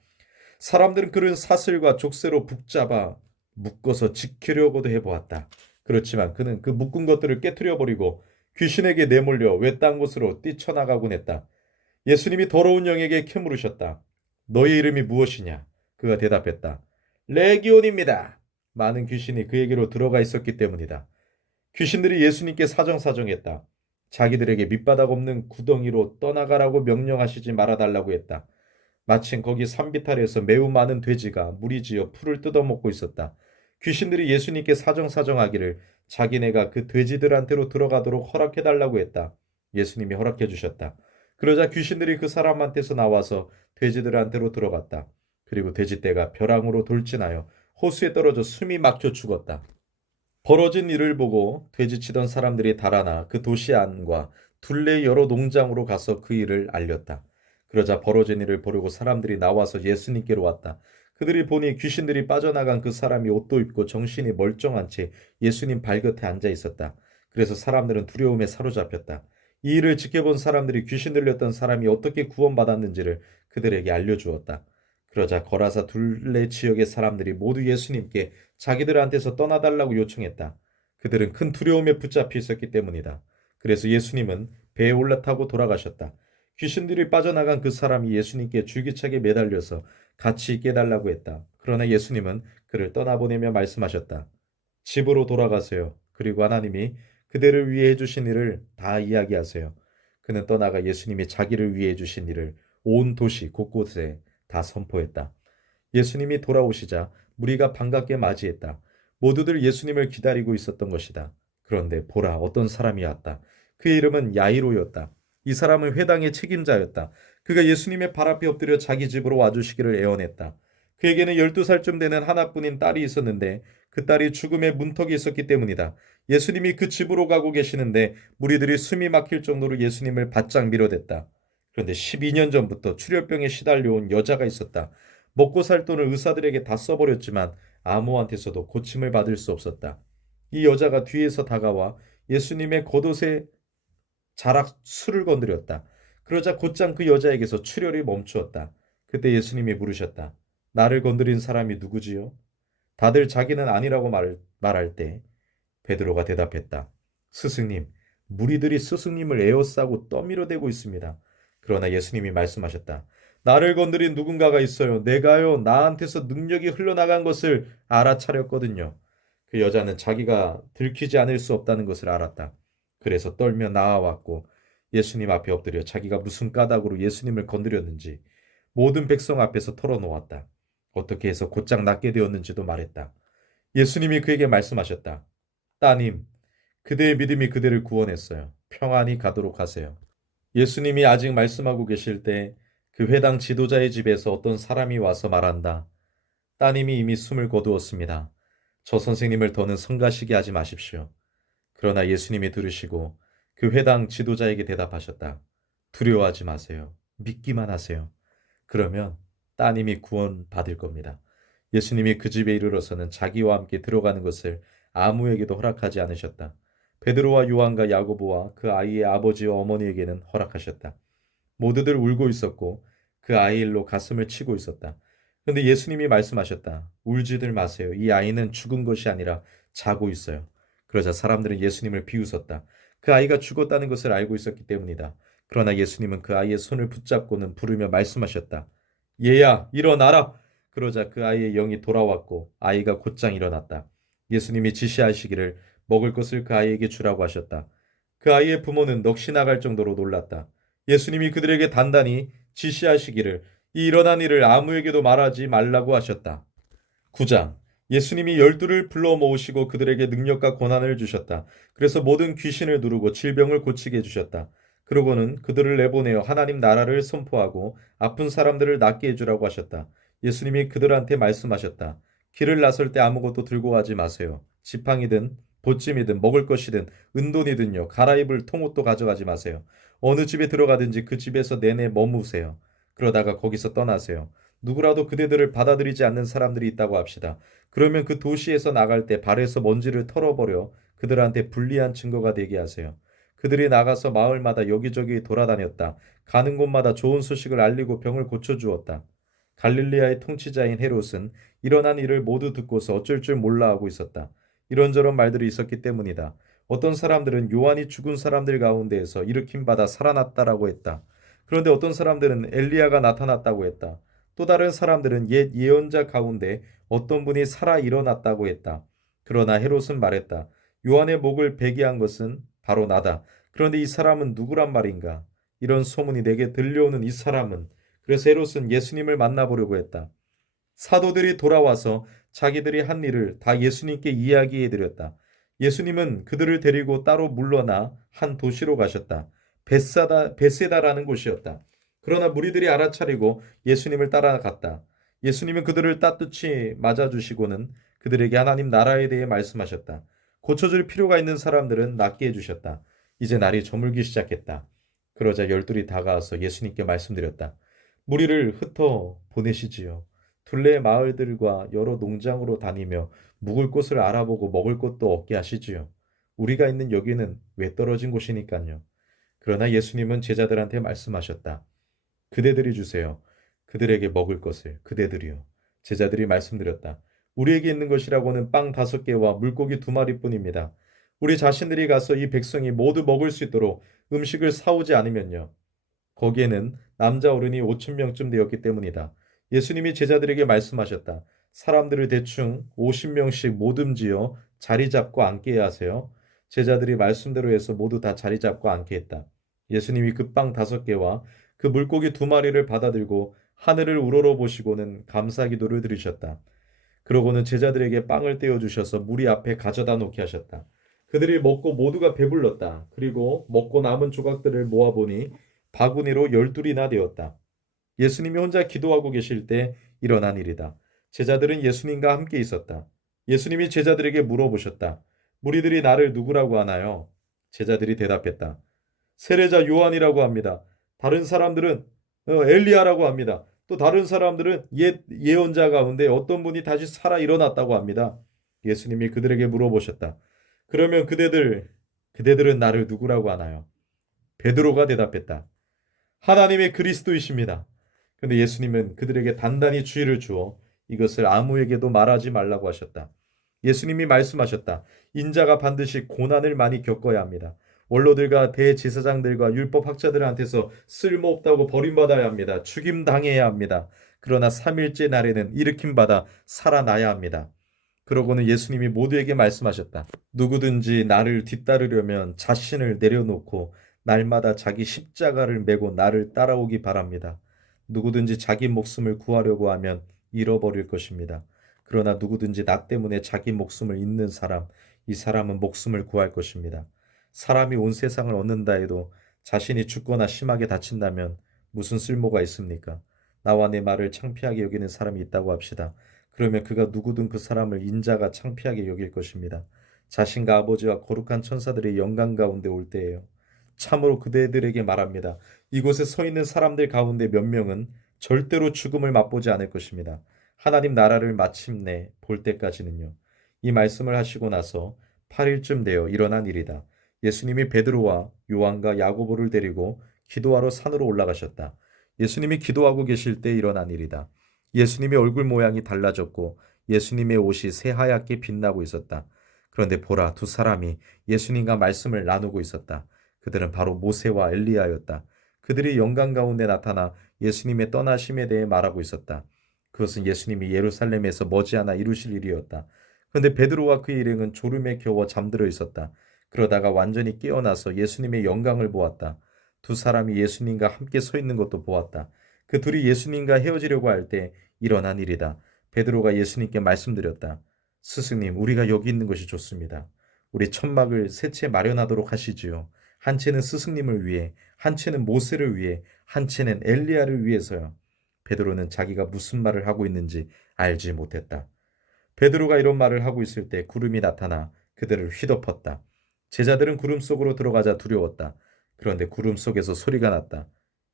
사람들은 그를 사슬과 족쇄로 붙잡아 묶어서 지키려고도 해보았다. 그렇지만 그는 그 묶은 것들을 깨뜨려 버리고 귀신에게 내몰려 외딴 곳으로 뛰쳐나가곤 했다. 예수님이 더러운 영에게 캐물으셨다. 너의 이름이 무엇이냐? 그가 대답했다. 레기온입니다. 많은 귀신이 그에게로 들어가 있었기 때문이다. 귀신들이 예수님께 사정사정했다. 자기들에게 밑바닥 없는 구덩이로 떠나가라고 명령하시지 말아달라고 했다. 마침 거기 산비탈에서 매우 많은 돼지가 무리지어 풀을 뜯어먹고 있었다. 귀신들이 예수님께 사정사정하기를 자기네가 그 돼지들한테로 들어가도록 허락해달라고 했다. 예수님이 허락해 주셨다. 그러자 귀신들이 그 사람한테서 나와서 돼지들한테로 들어갔다. 그리고 돼지떼가 벼랑으로 돌진하여 호수에 떨어져 숨이 막혀 죽었다. 벌어진 일을 보고 돼지치던 사람들이 달아나 그 도시 안과 둘레 여러 농장으로 가서 그 일을 알렸다. 그러자 벌어진 일을 보려고 사람들이 나와서 예수님께로 왔다. 그들이 보니 귀신들이 빠져나간 그 사람이 옷도 입고 정신이 멀쩡한 채 예수님 발곁에 앉아 있었다. 그래서 사람들은 두려움에 사로잡혔다. 이 일을 지켜본 사람들이 귀신 들렸던 사람이 어떻게 구원받았는지를 그들에게 알려주었다. 그러자 거라사 둘레 지역의 사람들이 모두 예수님께 자기들한테서 떠나달라고 요청했다. 그들은 큰 두려움에 붙잡혀 있었기 때문이다. 그래서 예수님은 배에 올라타고 돌아가셨다. 귀신들이 빠져나간 그 사람이 예수님께 줄기차게 매달려서 같이 있게 해달라고 했다. 그러나 예수님은 그를 떠나보내며 말씀하셨다. 집으로 돌아가세요. 그리고 하나님이 그대를 위해 해주신 일을 다 이야기하세요. 그는 떠나가 예수님이 자기를 위해 해주신 일을 온 도시 곳곳에 다 선포했다. 예수님이 돌아오시자 무리가 반갑게 맞이했다. 모두들 예수님을 기다리고 있었던 것이다. 그런데 보라, 어떤 사람이 왔다. 그의 이름은 야이로였다. 이 사람은 회당의 책임자였다. 그가 예수님의 발 앞에 엎드려 자기 집으로 와주시기를 애원했다. 그에게는 12살쯤 되는 하나뿐인 딸이 있었는데 그 딸이 죽음의 문턱에 있었기 때문이다. 예수님이 그 집으로 가고 계시는데 무리들이 숨이 막힐 정도로 예수님을 바짝 밀어댔다. 그런데 12년 전부터 출혈병에 시달려온 여자가 있었다. 먹고 살 돈을 의사들에게 다 써버렸지만 아무한테서도 고침을 받을 수 없었다. 이 여자가 뒤에서 다가와 예수님의 겉옷에 자락 술을 건드렸다. 그러자 곧장 그 여자에게서 출혈이 멈추었다. 그때 예수님이 물으셨다. 나를 건드린 사람이 누구지요? 다들 자기는 아니라고 말할 때 베드로가 대답했다. 스승님, 무리들이 스승님을 에워싸고 떠밀어대고 있습니다. 그러나 예수님이 말씀하셨다. 나를 건드린 누군가가 있어요. 내가요, 나한테서 능력이 흘러나간 것을 알아차렸거든요. 그 여자는 자기가 들키지 않을 수 없다는 것을 알았다. 그래서 떨며 나아왔고 예수님 앞에 엎드려 자기가 무슨 까닭으로 예수님을 건드렸는지 모든 백성 앞에서 털어놓았다. 어떻게 해서 곧장 낫게 되었는지도 말했다. 예수님이 그에게 말씀하셨다. 따님, 그대의 믿음이 그대를 구원했어요. 평안히 가도록 하세요. 예수님이 아직 말씀하고 계실 때 그 회당 지도자의 집에서 어떤 사람이 와서 말한다. 따님이 이미 숨을 거두었습니다. 저 선생님을 더는 성가시게 하지 마십시오. 그러나 예수님이 들으시고 그 회당 지도자에게 대답하셨다. 두려워하지 마세요. 믿기만 하세요. 그러면 따님이 구원받을 겁니다. 예수님이 그 집에 이르러서는 자기와 함께 들어가는 것을 아무에게도 허락하지 않으셨다. 베드로와 요한과 야고보와 그 아이의 아버지와 어머니에게는 허락하셨다. 모두들 울고 있었고 그 아이 일로 가슴을 치고 있었다. 그런데 예수님이 말씀하셨다. 울지들 마세요. 이 아이는 죽은 것이 아니라 자고 있어요. 그러자 사람들은 예수님을 비웃었다. 그 아이가 죽었다는 것을 알고 있었기 때문이다. 그러나 예수님은 그 아이의 손을 붙잡고는 부르며 말씀하셨다. 얘야, 일어나라. 그러자 그 아이의 영이 돌아왔고 아이가 곧장 일어났다. 예수님이 지시하시기를 먹을 것을 그 아이에게 주라고 하셨다. 그 아이의 부모는 넋이 나갈 정도로 놀랐다. 예수님이 그들에게 단단히 지시하시기를 이 일어난 일을 아무에게도 말하지 말라고 하셨다. 9장. 예수님이 열두를 불러 모으시고 그들에게 능력과 권한을 주셨다. 그래서 모든 귀신을 누르고 질병을 고치게 해주셨다. 그러고는 그들을 내보내어 하나님 나라를 선포하고 아픈 사람들을 낫게 해주라고 하셨다. 예수님이 그들한테 말씀하셨다. 길을 나설 때 아무것도 들고 가지 마세요. 지팡이든 보찜이든 먹을 것이든 은돈이든요. 갈아입을 통옷도 가져가지 마세요. 어느 집에 들어가든지 그 집에서 내내 머무세요. 그러다가 거기서 떠나세요. 누구라도 그대들을 받아들이지 않는 사람들이 있다고 합시다. 그러면 그 도시에서 나갈 때 발에서 먼지를 털어버려 그들한테 불리한 증거가 되게 하세요. 그들이 나가서 마을마다 여기저기 돌아다녔다. 가는 곳마다 좋은 소식을 알리고 병을 고쳐주었다. 갈릴리아의 통치자인 헤롯은 일어난 일을 모두 듣고서 어쩔 줄 몰라 하고 있었다. 이런저런 말들이 있었기 때문이다. 어떤 사람들은 요한이 죽은 사람들 가운데에서 일으킴 받아 살아났다라고 했다. 그런데 어떤 사람들은 엘리야가 나타났다고 했다. 또 다른 사람들은 옛 예언자 가운데 어떤 분이 살아 일어났다고 했다. 그러나 헤롯은 말했다. 요한의 목을 베게 한 것은 바로 나다. 그런데 이 사람은 누구란 말인가? 이런 소문이 내게 들려오는 이 사람은 그래서 헤롯은 예수님을 만나보려고 했다. 사도들이 돌아와서 자기들이 한 일을 다 예수님께 이야기해 드렸다. 예수님은 그들을 데리고 따로 물러나 한 도시로 가셨다. 베세다라는 곳이었다. 그러나 무리들이 알아차리고 예수님을 따라갔다. 예수님은 그들을 따뜻이 맞아주시고는 그들에게 하나님 나라에 대해 말씀하셨다. 고쳐줄 필요가 있는 사람들은 낫게 해주셨다. 이제 날이 저물기 시작했다. 그러자 열둘이 다가와서 예수님께 말씀드렸다. 무리를 흩어 보내시지요. 둘레 마을들과 여러 농장으로 다니며 묵을 곳을 알아보고 먹을 것도 얻게 하시지요. 우리가 있는 여기는 왜 떨어진 곳이니까요. 그러나 예수님은 제자들한테 말씀하셨다. 그대들이 주세요. 그들에게 먹을 것을 그대들이요. 제자들이 말씀드렸다. 우리에게 있는 것이라고는 빵 5개와 물고기 2마리뿐입니다. 우리 자신들이 가서 이 백성이 모두 먹을 수 있도록 음식을 사오지 않으면요. 거기에는 남자 어른이 5천 명쯤 되었기 때문이다. 예수님이 제자들에게 말씀하셨다. 사람들을 대충 50명씩 모듬지어 자리 잡고 앉게 하세요. 제자들이 말씀대로 해서 모두 다 자리 잡고 앉게 했다. 예수님이 그 빵 5개와 그 물고기 2마리를 받아들고 하늘을 우러러 보시고는 감사 기도를 드리셨다. 그러고는 제자들에게 빵을 떼어 주셔서 무리 앞에 가져다 놓게 하셨다. 그들이 먹고 모두가 배불렀다. 그리고 먹고 남은 조각들을 모아보니 바구니로 12이나 되었다. 예수님이 혼자 기도하고 계실 때 일어난 일이다. 제자들은 예수님과 함께 있었다. 예수님이 제자들에게 물어보셨다. 무리들이 나를 누구라고 하나요? 제자들이 대답했다. 세례자 요한이라고 합니다. 다른 사람들은 엘리야라고 합니다. 또 다른 사람들은 예언자 가운데 어떤 분이 다시 살아 일어났다고 합니다. 예수님이 그들에게 물어보셨다. 그러면 그대들은 나를 누구라고 하나요? 베드로가 대답했다. 하나님의 그리스도이십니다. 근데 예수님은 그들에게 단단히 주의를 주어 이것을 아무에게도 말하지 말라고 하셨다. 예수님이 말씀하셨다. 인자가 반드시 고난을 많이 겪어야 합니다. 원로들과 대제사장들과 율법학자들한테서 쓸모없다고 버림받아야 합니다. 죽임당해야 합니다. 그러나 3일째 날에는 일으킴받아 살아나야 합니다. 그러고는 예수님이 모두에게 말씀하셨다. 누구든지 나를 뒤따르려면 자신을 내려놓고 날마다 자기 십자가를 메고 나를 따라오기 바랍니다. 누구든지 자기 목숨을 구하려고 하면 잃어버릴 것입니다. 그러나 누구든지 나 때문에 자기 목숨을 잃는 사람, 이 사람은 목숨을 구할 것입니다. 사람이 온 세상을 얻는다 해도 자신이 죽거나 심하게 다친다면 무슨 쓸모가 있습니까? 나와 내 말을 창피하게 여기는 사람이 있다고 합시다. 그러면 그가 누구든 그 사람을 인자가 창피하게 여길 것입니다. 자신과 아버지와 거룩한 천사들의 영광 가운데 올 때예요. 참으로 그대들에게 말합니다. 이곳에 서 있는 사람들 가운데 몇 명은 절대로 죽음을 맛보지 않을 것입니다. 하나님 나라를 마침내 볼 때까지는요. 이 말씀을 하시고 나서 8일쯤 되어 일어난 일이다. 예수님이 베드로와 요한과 야고보를 데리고 기도하러 산으로 올라가셨다. 예수님이 기도하고 계실 때 일어난 일이다. 예수님의 얼굴 모양이 달라졌고 예수님의 옷이 새하얗게 빛나고 있었다. 그런데 보라, 두 사람이 예수님과 말씀을 나누고 있었다. 그들은 바로 모세와 엘리야였다. 그들이 영광 가운데 나타나 예수님의 떠나심에 대해 말하고 있었다. 그것은 예수님이 예루살렘에서 머지않아 이루실 일이었다. 그런데 베드로와 그의 일행은 졸음에 겨워 잠들어 있었다. 그러다가 완전히 깨어나서 예수님의 영광을 보았다. 두 사람이 예수님과 함께 서 있는 것도 보았다. 그 둘이 예수님과 헤어지려고 할 때 일어난 일이다. 베드로가 예수님께 말씀드렸다. 스승님, 우리가 여기 있는 것이 좋습니다. 우리 천막을 세 채 마련하도록 하시지요. 한 채는 스승님을 위해, 한 채는 모세를 위해, 한 채는 엘리야를 위해서요. 베드로는 자기가 무슨 말을 하고 있는지 알지 못했다. 베드로가 이런 말을 하고 있을 때 구름이 나타나 그들을 휘덮었다. 제자들은 구름 속으로 들어가자 두려웠다. 그런데 구름 속에서 소리가 났다.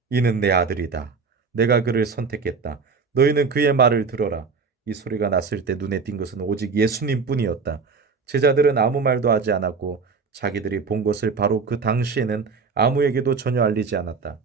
이는 내 아들이다. 내가 그를 선택했다. 너희는 그의 말을 들어라. 이 소리가 났을 때 눈에 띈 것은 오직 예수님뿐이었다. 제자들은 아무 말도 하지 않았고 자기들이 본 것을 바로 그 당시에는 아무에게도 전혀 알리지 않았다.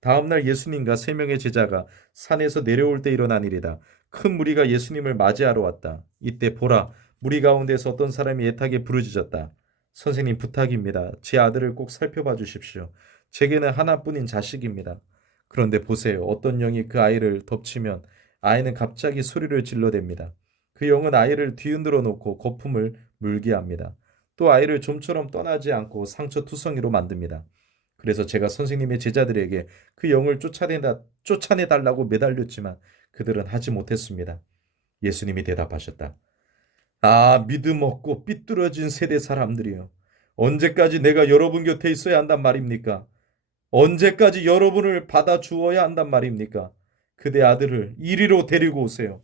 다음날 예수님과 세 명의 제자가 산에서 내려올 때 일어난 일이다. 큰 무리가 예수님을 맞이하러 왔다. 이때 보라, 무리 가운데서 어떤 사람이 애타게 부르짖었다. 선생님, 부탁입니다. 제 아들을 꼭 살펴봐 주십시오. 제게는 하나뿐인 자식입니다. 그런데 보세요. 어떤 영이 그 아이를 덮치면 아이는 갑자기 소리를 질러댑니다. 그 영은 아이를 뒤흔들어 놓고 거품을 물게 합니다. 또 아이를 좀처럼 떠나지 않고 상처투성이로 만듭니다. 그래서 제가 선생님의 제자들에게 그 영을 쫓아내달라고 매달렸지만 그들은 하지 못했습니다. 예수님이 대답하셨다. 아, 믿음 없고 삐뚤어진 세대 사람들이요. 언제까지 내가 여러분 곁에 있어야 한단 말입니까? 언제까지 여러분을 받아주어야 한단 말입니까? 그대 아들을 이리로 데리고 오세요.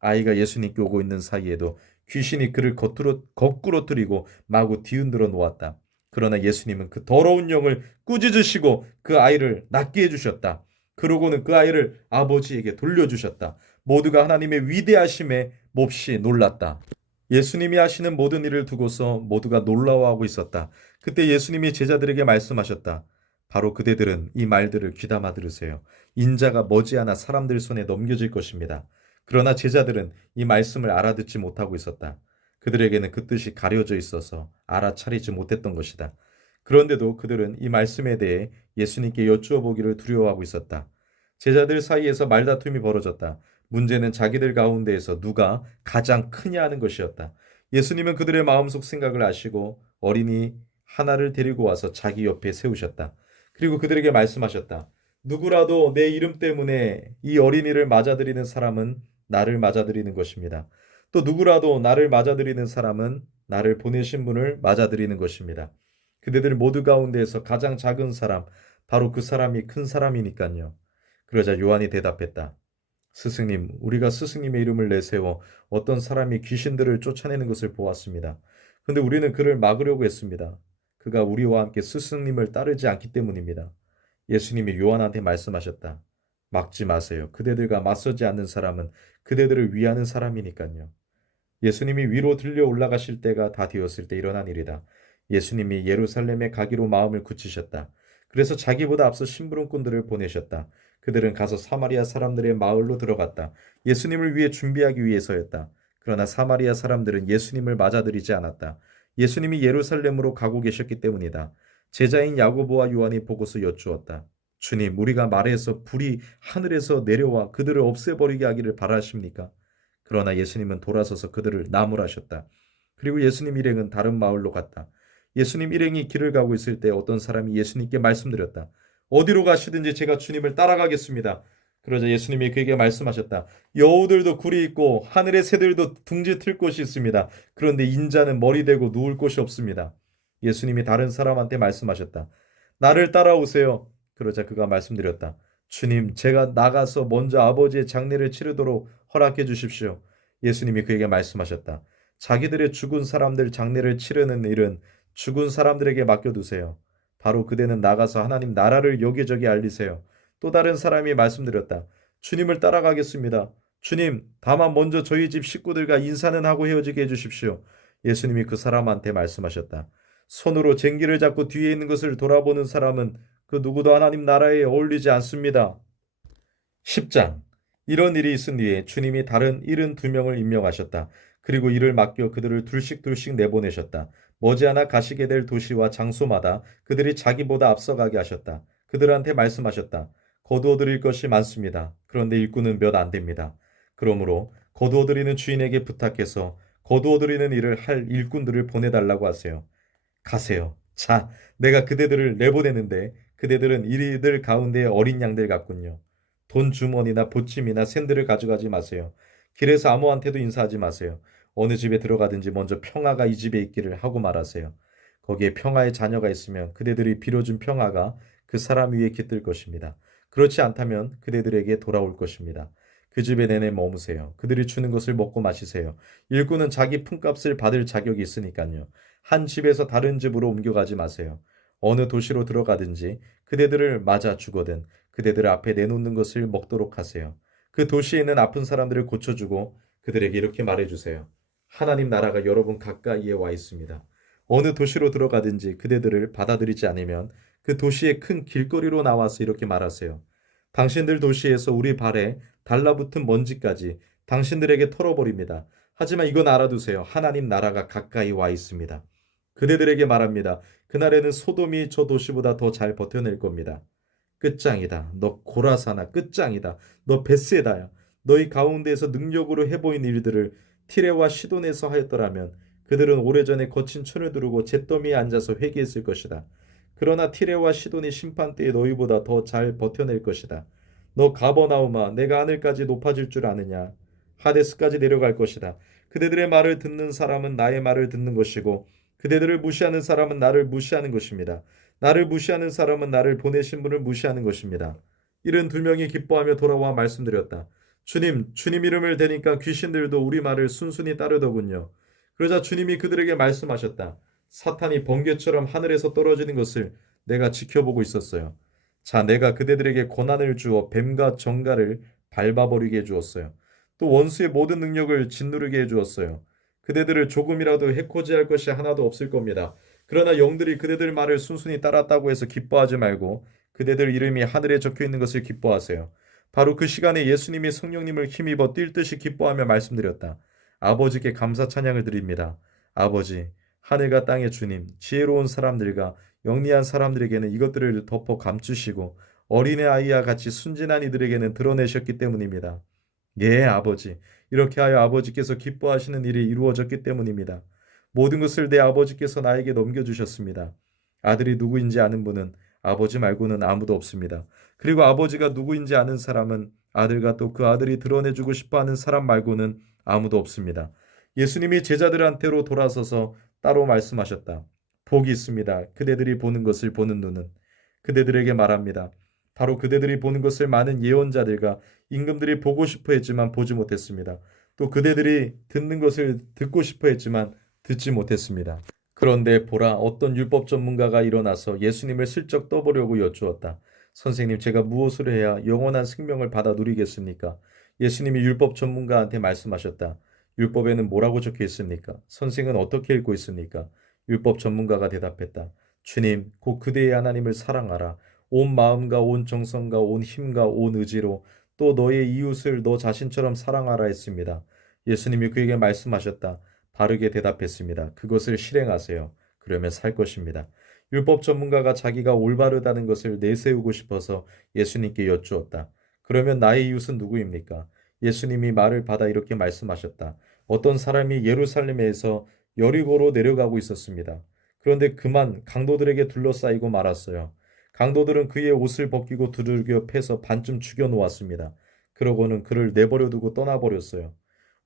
아이가 예수님께 오고 있는 사이에도 귀신이 그를 거꾸로 들이고 마구 뒤흔들어 놓았다. 그러나 예수님은 그 더러운 영을 꾸짖으시고 그 아이를 낫게 해주셨다. 그러고는 그 아이를 아버지에게 돌려주셨다. 모두가 하나님의 위대하심에 몹시 놀랐다. 예수님이 하시는 모든 일을 두고서 모두가 놀라워하고 있었다. 그때 예수님이 제자들에게 말씀하셨다. 바로 그대들은 이 말들을 귀담아 들으세요. 인자가 머지않아 사람들 손에 넘겨질 것입니다. 그러나 제자들은 이 말씀을 알아듣지 못하고 있었다. 그들에게는 그 뜻이 가려져 있어서 알아차리지 못했던 것이다. 그런데도 그들은 이 말씀에 대해 예수님께 여쭈어 보기를 두려워하고 있었다. 제자들 사이에서 말다툼이 벌어졌다. 문제는 자기들 가운데에서 누가 가장 크냐 하는 것이었다. 예수님은 그들의 마음속 생각을 아시고 어린이 하나를 데리고 와서 자기 옆에 세우셨다. 그리고 그들에게 말씀하셨다. 누구라도 내 이름 때문에 이 어린이를 맞아들이는 사람은 나를 맞아들이는 것입니다. 또 누구라도 나를 맞아들이는 사람은 나를 보내신 분을 맞아들이는 것입니다. 그대들 모두 가운데에서 가장 작은 사람, 바로 그 사람이 큰 사람이니까요. 그러자 요한이 대답했다. 스승님, 우리가 스승님의 이름을 내세워 어떤 사람이 귀신들을 쫓아내는 것을 보았습니다. 근데 우리는 그를 막으려고 했습니다. 그가 우리와 함께 스승님을 따르지 않기 때문입니다. 예수님이 요한한테 말씀하셨다. 막지 마세요. 그대들과 맞서지 않는 사람은 그대들을 위하는 사람이니까요. 예수님이 위로 들려 올라가실 때가 다 되었을 때 일어난 일이다. 예수님이 예루살렘에 가기로 마음을 굳히셨다. 그래서 자기보다 앞서 심부름꾼들을 보내셨다. 그들은 가서 사마리아 사람들의 마을로 들어갔다. 예수님을 위해 준비하기 위해서였다. 그러나 사마리아 사람들은 예수님을 맞아들이지 않았다. 예수님이 예루살렘으로 가고 계셨기 때문이다. 제자인 야고보와 요한이 보고서 여쭈었다. 주님, 우리가 말해서 불이 하늘에서 내려와 그들을 없애버리게 하기를 바라십니까? 그러나 예수님은 돌아서서 그들을 나무라셨다. 그리고 예수님 일행은 다른 마을로 갔다. 예수님 일행이 길을 가고 있을 때 어떤 사람이 예수님께 말씀드렸다. 어디로 가시든지 제가 주님을 따라가겠습니다. 그러자 예수님이 그에게 말씀하셨다. 여우들도 굴이 있고 하늘의 새들도 둥지 틀 곳이 있습니다. 그런데 인자는 머리 대고 누울 곳이 없습니다. 예수님이 다른 사람한테 말씀하셨다. 나를 따라오세요. 그러자 그가 말씀드렸다. 주님, 제가 나가서 먼저 아버지의 장례를 치르도록 허락해 주십시오. 예수님이 그에게 말씀하셨다. 자기들의 죽은 사람들 장례를 치르는 일은 죽은 사람들에게 맡겨두세요. 바로 그대는 나가서 하나님 나라를 여기저기 알리세요. 또 다른 사람이 말씀드렸다. 주님을 따라가겠습니다. 주님, 다만 먼저 저희 집 식구들과 인사는 하고 헤어지게 해주십시오. 예수님이 그 사람한테 말씀하셨다. 손으로 쟁기를 잡고 뒤에 있는 것을 돌아보는 사람은 그 누구도 하나님 나라에 어울리지 않습니다. 10장. 이런 일이 있은 뒤에 주님이 다른 72명을 임명하셨다. 그리고 일을 맡겨 그들을 둘씩 내보내셨다. 머지않아 가시게 될 도시와 장소마다 그들이 자기보다 앞서가게 하셨다. 그들한테 말씀하셨다. 거두어드릴 것이 많습니다. 그런데 일꾼은 몇 안 됩니다. 그러므로 거두어드리는 주인에게 부탁해서 거두어드리는 일을 할 일꾼들을 보내달라고 하세요. 가세요. 자, 내가 그대들을 내보내는데 그대들은 이들 가운데 어린 양들 같군요. 돈 주머니나 보침이나 샌들을 가져가지 마세요. 길에서 아무한테도 인사하지 마세요. 어느 집에 들어가든지 먼저 평화가 이 집에 있기를 하고 말하세요. 거기에 평화의 자녀가 있으면 그대들이 빌어준 평화가 그 사람 위에 깃들 것입니다. 그렇지 않다면 그대들에게 돌아올 것입니다. 그 집에 내내 머무세요. 그들이 주는 것을 먹고 마시세요. 일꾼은 자기 품값을 받을 자격이 있으니까요. 한 집에서 다른 집으로 옮겨가지 마세요. 어느 도시로 들어가든지 그대들을 맞아 주거든 그대들 앞에 내놓는 것을 먹도록 하세요. 그 도시에 있는 아픈 사람들을 고쳐주고 그들에게 이렇게 말해주세요. 하나님 나라가 여러분 가까이에 와 있습니다. 어느 도시로 들어가든지 그대들을 받아들이지 않으면 그 도시의 큰 길거리로 나와서 이렇게 말하세요. 당신들 도시에서 우리 발에 달라붙은 먼지까지 당신들에게 털어버립니다. 하지만 이건 알아두세요. 하나님 나라가 가까이 와 있습니다. 그대들에게 말합니다. 그날에는 소돔이 저 도시보다 더 잘 버텨낼 겁니다. 끝장이다. 너 고라사나 끝장이다. 너 벳세다야. 너희 가운데에서 능력으로 해보인 일들을 티레와 시돈에서 하였더라면 그들은 오래전에 거친 천을 두르고 잿더미에 앉아서 회개했을 것이다. 그러나 티레와 시돈이 심판 때에 너희보다 더 잘 버텨낼 것이다. 너 가버나움아, 내가 하늘까지 높아질 줄 아느냐? 하데스까지 내려갈 것이다. 그대들의 말을 듣는 사람은 나의 말을 듣는 것이고 그대들을 무시하는 사람은 나를 무시하는 것입니다. 나를 무시하는 사람은 나를 보내신 분을 무시하는 것입니다. 72명이 기뻐하며 돌아와 말씀드렸다. 주님 이름을 대니까 귀신들도 우리 말을 순순히 따르더군요. 그러자 주님이 그들에게 말씀하셨다. 사탄이 번개처럼 하늘에서 떨어지는 것을 내가 지켜보고 있었어요. 자, 내가 그대들에게 고난을 주어 뱀과 정갈을 밟아버리게 해주었어요. 또 원수의 모든 능력을 짓누르게 해주었어요. 그대들을 조금이라도 해코지할 것이 하나도 없을 겁니다. 그러나 영들이 그대들 말을 순순히 따랐다고 해서 기뻐하지 말고 그대들 이름이 하늘에 적혀 있는 것을 기뻐하세요. 바로 그 시간에 예수님이 성령님을 힘입어 뛸 듯이 기뻐하며 말씀드렸다. 아버지께 감사 찬양을 드립니다. 아버지, 하늘과 땅의 주님, 지혜로운 사람들과 영리한 사람들에게는 이것들을 덮어 감추시고 어린애 아이와 같이 순진한 이들에게는 드러내셨기 때문입니다. 예, 아버지. 이렇게 하여 아버지께서 기뻐하시는 일이 이루어졌기 때문입니다. 모든 것을 내 아버지께서 나에게 넘겨주셨습니다. 아들이 누구인지 아는 분은 아버지 말고는 아무도 없습니다. 그리고 아버지가 누구인지 아는 사람은 아들과 또 그 아들이 드러내주고 싶어하는 사람 말고는 아무도 없습니다. 예수님이 제자들한테로 돌아서서 따로 말씀하셨다. 복이 있습니다. 그대들이 보는 것을 보는 눈은. 그대들에게 말합니다. 바로 그대들이 보는 것을 많은 예언자들과 임금들이 보고 싶어 했지만 보지 못했습니다. 또 그대들이 듣는 것을 듣고 싶어 했지만 듣지 못했습니다. 그런데 보라, 어떤 율법 전문가가 일어나서 예수님을 슬쩍 떠보려고 여쭈었다. 선생님, 제가 무엇을 해야 영원한 생명을 받아 누리겠습니까? 예수님이 율법 전문가한테 말씀하셨다. 율법에는 뭐라고 적혀 있습니까? 선생은 어떻게 읽고 있습니까? 율법 전문가가 대답했다. 주님, 곧 그대의 하나님을 사랑하라. 온 마음과 온 정성과 온 힘과 온 의지로 또 너의 이웃을 너 자신처럼 사랑하라 했습니다. 예수님이 그에게 말씀하셨다. 바르게 대답했습니다. 그것을 실행하세요. 그러면 살 것입니다. 율법 전문가가 자기가 올바르다는 것을 내세우고 싶어서 예수님께 여쭈었다. 그러면 나의 이웃은 누구입니까? 예수님이 말을 받아 이렇게 말씀하셨다. 어떤 사람이 예루살렘에서 여리고로 내려가고 있었습니다. 그런데 그만 강도들에게 둘러싸이고 말았어요. 강도들은 그의 옷을 벗기고 두들겨 패서 반쯤 죽여 놓았습니다. 그러고는 그를 내버려 두고 떠나버렸어요.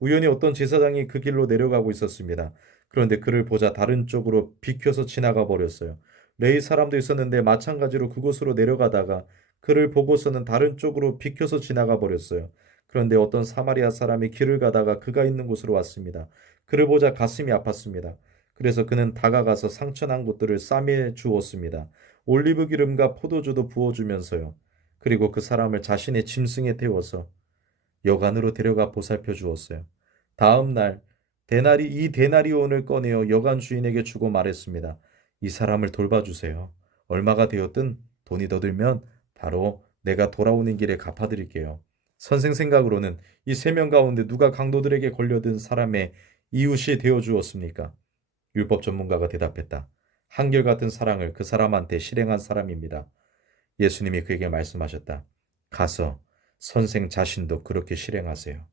우연히 어떤 제사장이 그 길로 내려가고 있었습니다. 그런데 그를 보자 다른 쪽으로 비켜서 지나가 버렸어요. 레위 사람도 있었는데 마찬가지로 그곳으로 내려가다가 그를 보고서는 다른 쪽으로 비켜서 지나가 버렸어요. 그런데 어떤 사마리아 사람이 길을 가다가 그가 있는 곳으로 왔습니다. 그를 보자 가슴이 아팠습니다. 그래서 그는 다가가서 상처난 곳들을 싸매 주었습니다. 올리브 기름과 포도주도 부어주면서요. 그리고 그 사람을 자신의 짐승에 태워서 여관으로 데려가 보살펴 주었어요. 다음 날 이 데나리온을 꺼내어 여관 주인에게 주고 말했습니다. 이 사람을 돌봐주세요. 얼마가 되었든 돈이 더 들면 바로 내가 돌아오는 길에 갚아드릴게요. 선생 생각으로는 이 세 명 가운데 누가 강도들에게 걸려든 사람의 이웃이 되어 주었습니까? 율법 전문가가 대답했다. 한결같은 사랑을 그 사람한테 실행한 사람입니다. 예수님이 그에게 말씀하셨다. 가서 선생 자신도 그렇게 실행하세요.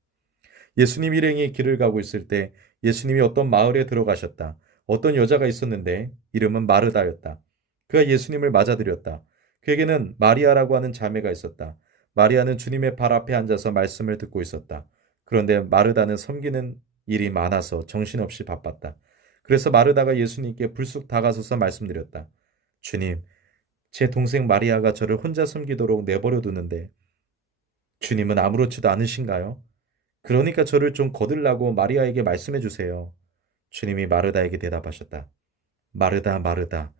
예수님 일행이 길을 가고 있을 때 예수님이 어떤 마을에 들어가셨다. 어떤 여자가 있었는데 이름은 마르다였다. 그가 예수님을 맞아들였다. 그에게는 마리아라고 하는 자매가 있었다. 마리아는 주님의 발 앞에 앉아서 말씀을 듣고 있었다. 그런데 마르다는 섬기는 일이 많아서 정신없이 바빴다. 그래서 마르다가 예수님께 불쑥 다가서서 말씀드렸다. 주님, 제 동생 마리아가 저를 혼자 섬기도록 내버려 두는데 주님은 아무렇지도 않으신가요? 그러니까 저를 좀 거들라고 마리아에게 말씀해 주세요. 주님이 마르다에게 대답하셨다. 마르다, 마르다.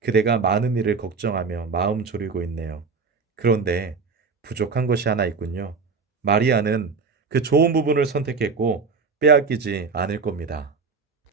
그대가 많은 일을 걱정하며 마음 졸이고 있네요. 그런데 부족한 것이 하나 있군요. 마리아는 그 좋은 부분을 선택했고 빼앗기지 않을 겁니다.